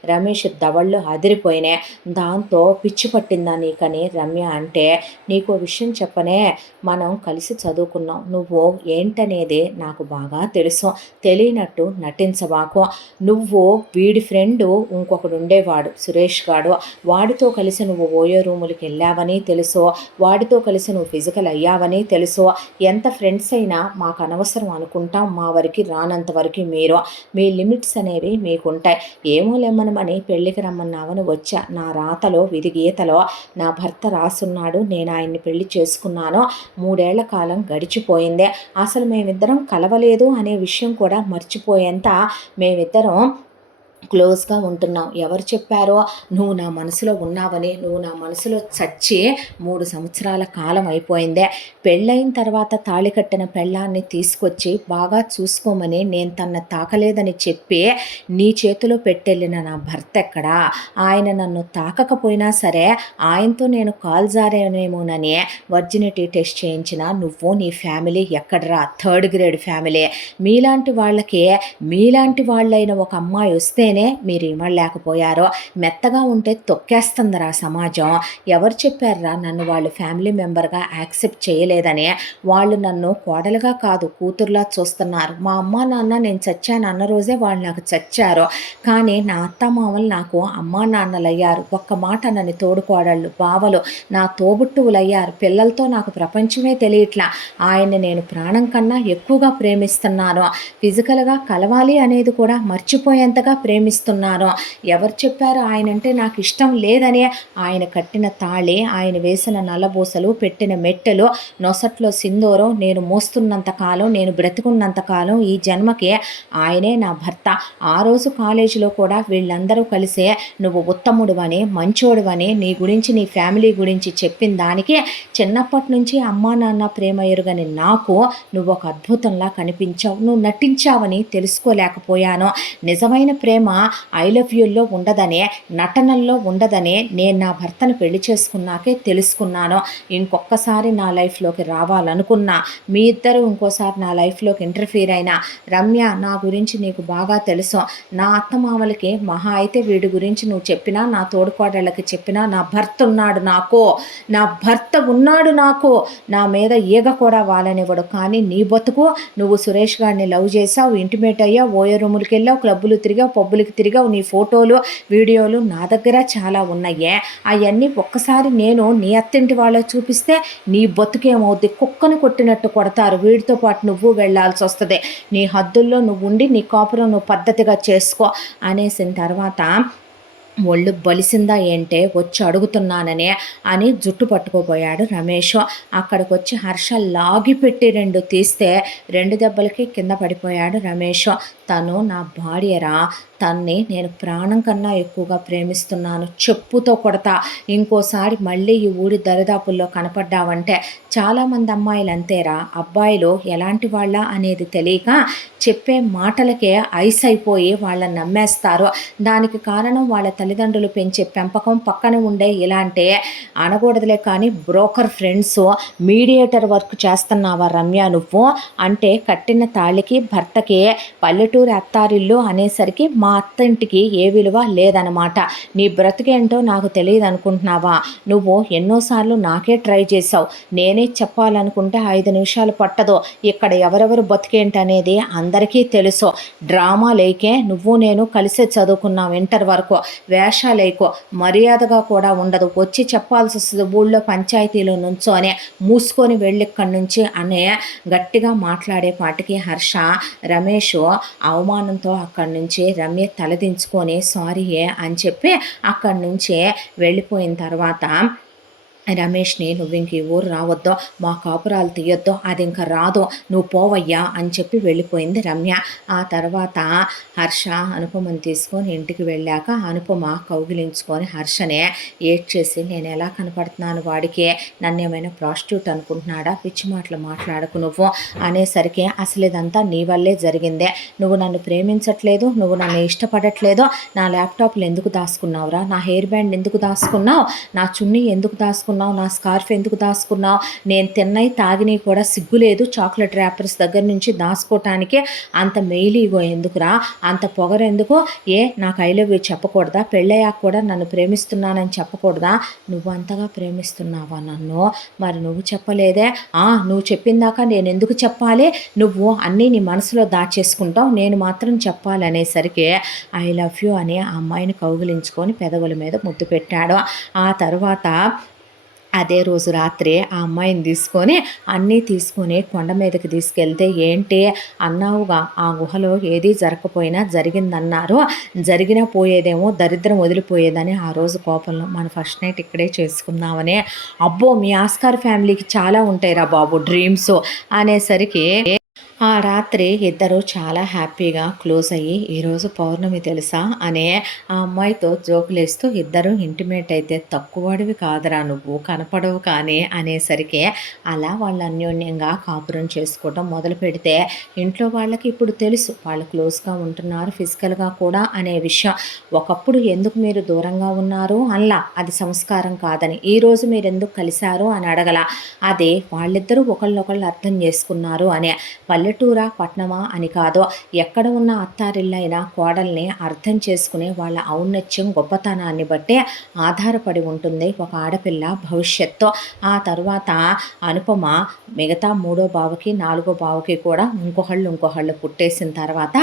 రమేష్ దవళ్ళు అదిరిపోయినాయి. దాంతో పిచ్చి పట్టిందా నీకని రమ్య అంటే, నీకో విషయం చెప్పనే, మనం కలిసి చదువుకున్నాం, నువ్వు ఏంటనేది నాకు బాగా తెలుసు, తెలియనట్టు నటించబాకు. నువ్వు వీడి ఫ్రెండు ఇంకొకడు ఉండేవాడు సురేష్ గాడు, వాడితో కలిసి నువ్వు ఓయో రూములకి వెళ్ళావని తెలుసు, వాడితో కలిసి నువ్వు ఫిజికల్ అయ్యావని తెలుసు. ఎంత ఫ్రెండ్స్ అయినా మాకు అనవసరం అనుకుంటాం, మా వరకు రానంత వరకు మీరు, మీ లిమిట్స్ అనేవి మీకుంటాయి. ఏమో లెమ్మనమని పెళ్ళికి రమ్మన్నావని వచ్చా, నా రాతలో విధి గీతలో నా భర్త రాసున్నాడు, నేను ఆయన్ని పెళ్లి చేసుకున్నాను. 3 ఏళ్ల కాలం గడిచిపోయిందే, అసలు మేమిద్దరం కలవలేదు అనే విషయం కూడా మర్చిపోయేంత మేమిద్దరం క్లోజ్గా ఉంటున్నాం. ఎవరు చెప్పారో నువ్వు నా మనసులో ఉన్నావని, నువ్వు నా మనసులో చచ్చి 3 సంవత్సరాల కాలం అయిపోయిందే. పెళ్ళైన తర్వాత తాళి కట్టిన పెళ్ళాన్ని తీసుకొచ్చి బాగా చూసుకోమని నేను తన తాకలేదని చెప్పి నీ చేతిలో పెట్టెళ్ళిన నా భర్త ఎక్కడా, ఆయన నన్ను తాకకపోయినా సరే ఆయనతో నేను కాల్ జారేనేమోనని వర్జినిటీ టెస్ట్ చేయించిన నువ్వు నీ ఫ్యామిలీ ఎక్కడరా, 3rd గ్రేడ్ ఫ్యామిలీ. మీలాంటి వాళ్ళకి మీలాంటి వాళ్ళైన ఒక అమ్మాయి వస్తేనే చెప్తేనే మీరు ఇవ్వలేకపోయారో. మెత్తగా ఉంటే తొక్కేస్తుందిరా సమాజం. ఎవరు చెప్పారా నన్ను వాళ్ళు ఫ్యామిలీ మెంబర్గా యాక్సెప్ట్ చేయలేదని? వాళ్ళు నన్ను కోడలుగా కాదు కూతురులా చూస్తున్నారు. మా అమ్మ నాన్న నేను చచ్చాను అన్న రోజే వాళ్ళు నాకు చచ్చారు. కానీ నా అత్తమామలు నాకు అమ్మా నాన్నలయ్యారు. ఒక్క మాట నన్ను తోడుకోడళ్ళు బావలు నా తోబుట్టువులయ్యారు. పిల్లలతో నాకు ప్రపంచమే తెలియట్లా. ఆయన్ని నేను ప్రాణం కన్నా ఎక్కువగా ప్రేమిస్తున్నాను. ఫిజికల్గా కలవాలి అనేది కూడా మర్చిపోయేంతగా ప్రేమిస్తున్నాను. ఎవరు చెప్పారు ఆయనంటే నాకు ఇష్టం లేదని? ఆయన కట్టిన తాళి, ఆయన వేసిన నల్లబూసలు, పెట్టిన మెట్టెలు, నొసట్లో సింధూరం నేను మోస్తున్నంతకాలం, నేను బ్రతికున్నంతకాలం ఈ జన్మకి ఆయనే నా భర్త. ఆ రోజు కాలేజీలో కూడా వీళ్ళందరూ కలిసే నువ్వు ఉత్తముడువని, మంచోడువని, నీ గురించి నీ ఫ్యామిలీ గురించి చెప్పిన దానికి చిన్నప్పటి నుంచి అమ్మా నాన్న ప్రేమ ఎరుగని నాకు నువ్వు ఒక అద్భుతంలా కనిపించావు. నువ్వు నటించావని తెలుసుకోలేకపోయాను. నిజమైన ప్రేమ ఐ లవ్ యూల్లో ఉండదనే, నటనల్లో ఉండదనే నేను నా భర్తను పెళ్లి చేసుకున్నాకే తెలుసుకున్నాను. ఇంకొకసారి నా లైఫ్లోకి రావాలనుకున్నా, మీ ఇద్దరు ఇంకోసారి నా లైఫ్లోకి ఇంటర్ఫీర్ అయినా, రమ్య నా గురించి నీకు బాగా తెలుసు. నా అత్తమామలకి మహా అయితే వీడి గురించి నువ్వు చెప్పినా, నా తోడుకోడళ్ళకి చెప్పినా, నా భర్త ఉన్నాడు నాకు, నా భర్త ఉన్నాడు నాకు, నా మీద ఈగ కూడా వాలనివ్వడు. కానీ నీ బతుకు, నువ్వు సురేష్ గారిని లవ్ చేసావు, ఇంటిమేట్ అయ్యావు, ఓయో రూములకి వెళ్ళావు, క్లబ్బులు తిరిగావు, పబ్బులకి తిరిగావు, నీ ఫోటోలు వీడియోలు నా దగ్గర చాలా ఉన్నాయే. అవన్నీ ఒక్కసారి నేను నీ అత్తింటి వాళ్ళకి చూపిస్తే నీ బతుకేమవుద్ది? కుక్కను కొట్టినట్టు కొడతారు. వీడితో పాటు నువ్వు వెళ్ళాల్సి వస్తుంది. నీ హద్దుల్లో నువ్వు ఉండి నీ కాపురం నువ్వు పద్ధతిగా చేసుకో అనేసిన తర్వాత ఒళ్ళు బలిసిందా ఏంటే వచ్చి అడుగుతున్నాననే అని జుట్టు పట్టుకోపోయాడు రమేష్. అక్కడికి వచ్చి హర్ష లాగిపెట్టి 2 తీస్తే 2 దెబ్బలకి కింద పడిపోయాడు రమేష్. తను నా భార్యరా, తన్ని నేను ప్రాణం కన్నా ఎక్కువగా ప్రేమిస్తున్నాను. చెప్పుతో కొడతా. ఇంకోసారి మళ్ళీ ఈ ఊరి దరిదాపుల్లో కనపడ్డావంటే, చాలామంది అమ్మాయిలు అంతేరా, అబ్బాయిలు ఎలాంటి వాళ్ళ అనేది తెలియక చెప్పే మాటలకే ఐస్ అయిపోయి వాళ్ళని నమ్మేస్తారు. దానికి కారణం వాళ్ళ తల్లిదండ్రులు పెంచే పెంపకం. పక్కన ఉండే ఇలాంటి అనకూడదులే కానీ బ్రోకర్ ఫ్రెండ్స్, మీడియేటర్ వర్క్ చేస్తున్నావా రమ్య నువ్వు? అంటే కట్టిన తాళికి భర్తకి పల్లెటూరి అత్తారిల్లు అనేసరికి మా అత్తింటికి ఏ విలువ లేదనమాట. నీ బ్రతికేంటో నాకు తెలియదు అనుకుంటున్నావా? నువ్వు ఎన్నోసార్లు నాకే ట్రై చేసావు. నేనే చెప్పాలనుకుంటే 5 నిమిషాలు పట్టదు. ఇక్కడ ఎవరెవరు బతికేంటనేది అందరికీ తెలుసు. డ్రామా లేకే నువ్వు నేను కలిసే చదువుకున్నాం ఇంటర్ వరకు. వేషాలేకో, మర్యాదగా కూడా ఉండదు. వచ్చి చెప్పాల్సి వస్తుంది ఊళ్ళో పంచాయతీలో నుంచోనే. మూసుకొని వెళ్ళిక్కడి నుంచి అనే గట్టిగా మాట్లాడేపాటికి హర్ష, రమేష్ అవమానంతో అక్కడి నుంచి రమ్య తలదించుకొని సారీయే అని చెప్పి అక్కడి నుంచే వెళ్ళిపోయిన తర్వాత రమేష్ని, నువ్వు ఇంక ఈ ఊరు రావద్దో, మా కాపురాలు తీయొద్దో, అది ఇంకా రాదు, నువ్వు పోవయ్యా అని చెప్పి వెళ్ళిపోయింది రమ్య. ఆ తర్వాత హర్ష అనుపమని తీసుకొని ఇంటికి వెళ్ళాక అనుపమ కౌగిలించుకొని హర్షనే ఏడ్చేసి, నేను ఎలా కనపడుతున్నాను వాడికి? నన్ను ఏమైనా ప్రాస్టిట్యూట్ అనుకుంటున్నాడా? పిచ్చి మాటలు మాట్లాడకు నువ్వు అనేసరికి, అసలు ఇదంతా నీ వల్లే జరిగిందే. నువ్వు నన్ను ప్రేమించట్లేదు, నువ్వు నన్ను ఇష్టపడట్లేదు. నా ల్యాప్టాప్లు ఎందుకు దాచుకున్నావురా? నా హెయిర్ బ్యాండ్ ఎందుకు దాచుకున్నావు? నా చున్నీ ఎందుకు దాచుకున్నావు? నా స్కార్ఫ్ ఎందుకు దాచుకున్నావు? నేను తిన్నవి తాగినవి కూడా సిగ్గులేదు చాక్లెట్ ర్యాపర్స్ దగ్గర నుంచి దాచుకోవటానికి. అంత మెయిలీగో ఎందుకురా? అంత పొగరెందుకు? నాకు ఐ లవ్ యూ చెప్పకూడదా? పెళ్ళయ్యాక కూడా నన్ను ప్రేమిస్తున్నానని చెప్పకూడదా? నువ్వు అంతగా ప్రేమిస్తున్నావా నన్ను? మరి నువ్వు చెప్పలేదే. నువ్వు చెప్పిందాక నేను ఎందుకు చెప్పాలి? నువ్వు అన్నీ నీ మనసులో దాచేసుకుంటావు, నేను మాత్రం చెప్పాలనేసరికి ఐ లవ్ యూ అని ఆ అమ్మాయిని కౌగిలించుకొని పెదవుల మీద ముద్దు పెట్టాడు. ఆ తర్వాత అదే రోజు రాత్రి ఆ అమ్మాయిని తీసుకొని కొండ మీదకి తీసుకెళ్తే, ఏంటి అన్నావుగా ఆ గుహలో ఏదీ జరగకపోయినా జరిగిందన్నారు, జరిగినా పోయేదేమో, దరిద్రం వదిలిపోయేదని ఆ రోజు కోపంలో మన ఫస్ట్ నైట్ ఇక్కడే చేసుకుందామని. అబ్బో మీ ఆస్కార్ ఫ్యామిలీకి చాలా ఉంటాయిరా బాబు డ్రీమ్స్ అనేసరికి ఆ రాత్రి ఇద్దరు చాలా హ్యాపీగా క్లోజ్ అయ్యి, ఈరోజు పౌర్ణమి తెలుసా అనే ఆ అమ్మాయితో జోకులేస్తూ, ఇద్దరు ఇంటిమేట్ అయితే తక్కువడివి కాదురా నువ్వు, కనపడవు కానీ అనేసరికి అలా వాళ్ళు అన్యోన్యంగా కాపురం చేసుకోవడం మొదలు పెడితే, ఇంట్లో వాళ్ళకి ఇప్పుడు తెలుసు వాళ్ళు క్లోజ్గా ఉంటున్నారు ఫిజికల్గా కూడా అనే విషయం. ఒకప్పుడు ఎందుకు మీరు దూరంగా ఉన్నారు అలా, అది సంస్కారం కాదని. ఈరోజు మీరు ఎందుకు కలిశారు అని అడగల, అదే వాళ్ళిద్దరూ ఒకళ్ళొకళ్ళు అర్థం చేసుకున్నారు అనే. పల్లెటూరా పట్నమా అని కాదు, ఎక్కడ ఉన్న అత్తారిల్లైనా కోడల్ని అర్థం చేసుకునే వాళ్ళ ఔన్నత్యం గొప్పతనాన్ని బట్టే ఆధారపడి ఉంటుంది ఒక ఆడపిల్ల భవిష్యత్తు. ఆ తర్వాత అనుపమ మిగతా మూడో బావకి నాలుగో బావకి కూడా ఇంకొకళ్ళు పుట్టేసిన తర్వాత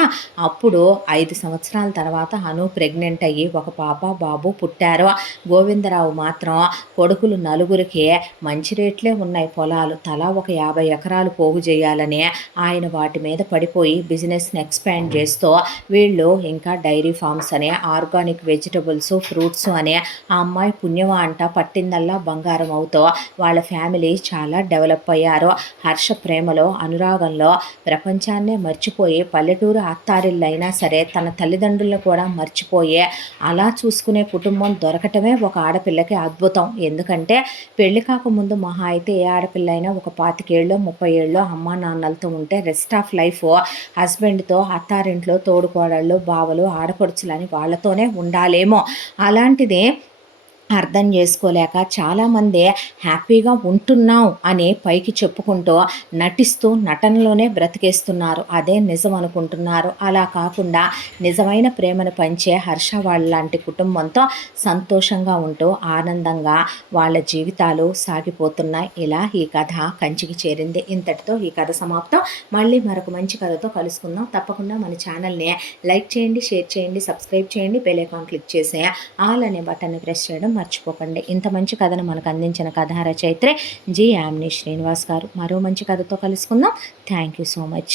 అప్పుడు 5 సంవత్సరాల తర్వాత అను ప్రెగ్నెంట్ అయ్యి ఒక పాప బాబు పుట్టారు. గోవిందరావు మాత్రం కొడుకులు నలుగురికి మంచి రేట్లే ఉన్నాయి పొలాలు, తలా ఒక 50 ఎకరాలు పోగు చేయాలని ఆయన వాటి మీద పడిపోయి బిజినెస్ని ఎక్స్పాండ్ చేస్తూ వీళ్ళు ఇంకా డైరీ ఫార్మ్స్ అని, ఆర్గానిక్ వెజిటబుల్స్ ఫ్రూట్స్ అని, ఆ అమ్మాయి పుణ్యమా అంట పట్టిందల్లా బంగారం అవుతూ వాళ్ళ ఫ్యామిలీ చాలా డెవలప్ అయ్యారు. హర్ష ప్రేమలో అనురాగంలో ప్రపంచాన్నే మర్చిపోయి పల్లెటూరు అత్తారిల్లైనా సరే తన తల్లిదండ్రులను కూడా మర్చిపోయే అలా చూసుకునే కుటుంబం దొరకటమే ఒక ఆడపిల్లకి అద్భుతం. ఎందుకంటే పెళ్లి కాకముందు మహా అయితే ఏ ఆడపిల్ల అయినా ఒక 25 ఏళ్ళో 30 ఏళ్ళో అమ్మా నాన్నలతో ఉంటే రెస్ట్ ఆఫ్ లైఫ్ హస్బెండ్తో అత్తారింట్లో తోడుకోడళ్ళు బావలు ఆడపడుచులని వాళ్ళతోనే ఉండాలేమో. అలాంటిది అర్థం చేసుకోలేక చాలామంది హ్యాపీగా ఉంటున్నాం అని పైకి చెప్పుకుంటూ నటిస్తూ నటనలోనే బ్రతికేస్తున్నారు, అదే నిజం అనుకుంటున్నారు. అలా కాకుండా నిజమైన ప్రేమను పంచే హర్ష వాళ్ళ లాంటి కుటుంబంతో సంతోషంగా ఉంటూ ఆనందంగా వాళ్ళ జీవితాలు సాగిపోతున్నాయి. ఇలా ఈ కథ కంచికి చేరింది. ఇంతటితో ఈ కథ సమాప్తం. మళ్ళీ మరొక మంచి కథతో కలుసుకుందాం. తప్పకుండా మన ఛానల్ని లైక్ చేయండి, షేర్ చేయండి, సబ్స్క్రైబ్ చేయండి, బెల్ ఐకాన్ క్లిక్ చేసి ఆల్ అనే బటన్ని ప్రెస్ చేయడం మర్చిపోకండి. ఇంత మంచి కథను మనకు అందించిన కథా రచయిత్రి జి. యామిని శ్రీనివాస్ గారు. మరో మంచి కథతో కలుసుకుందాం. Thank you so much.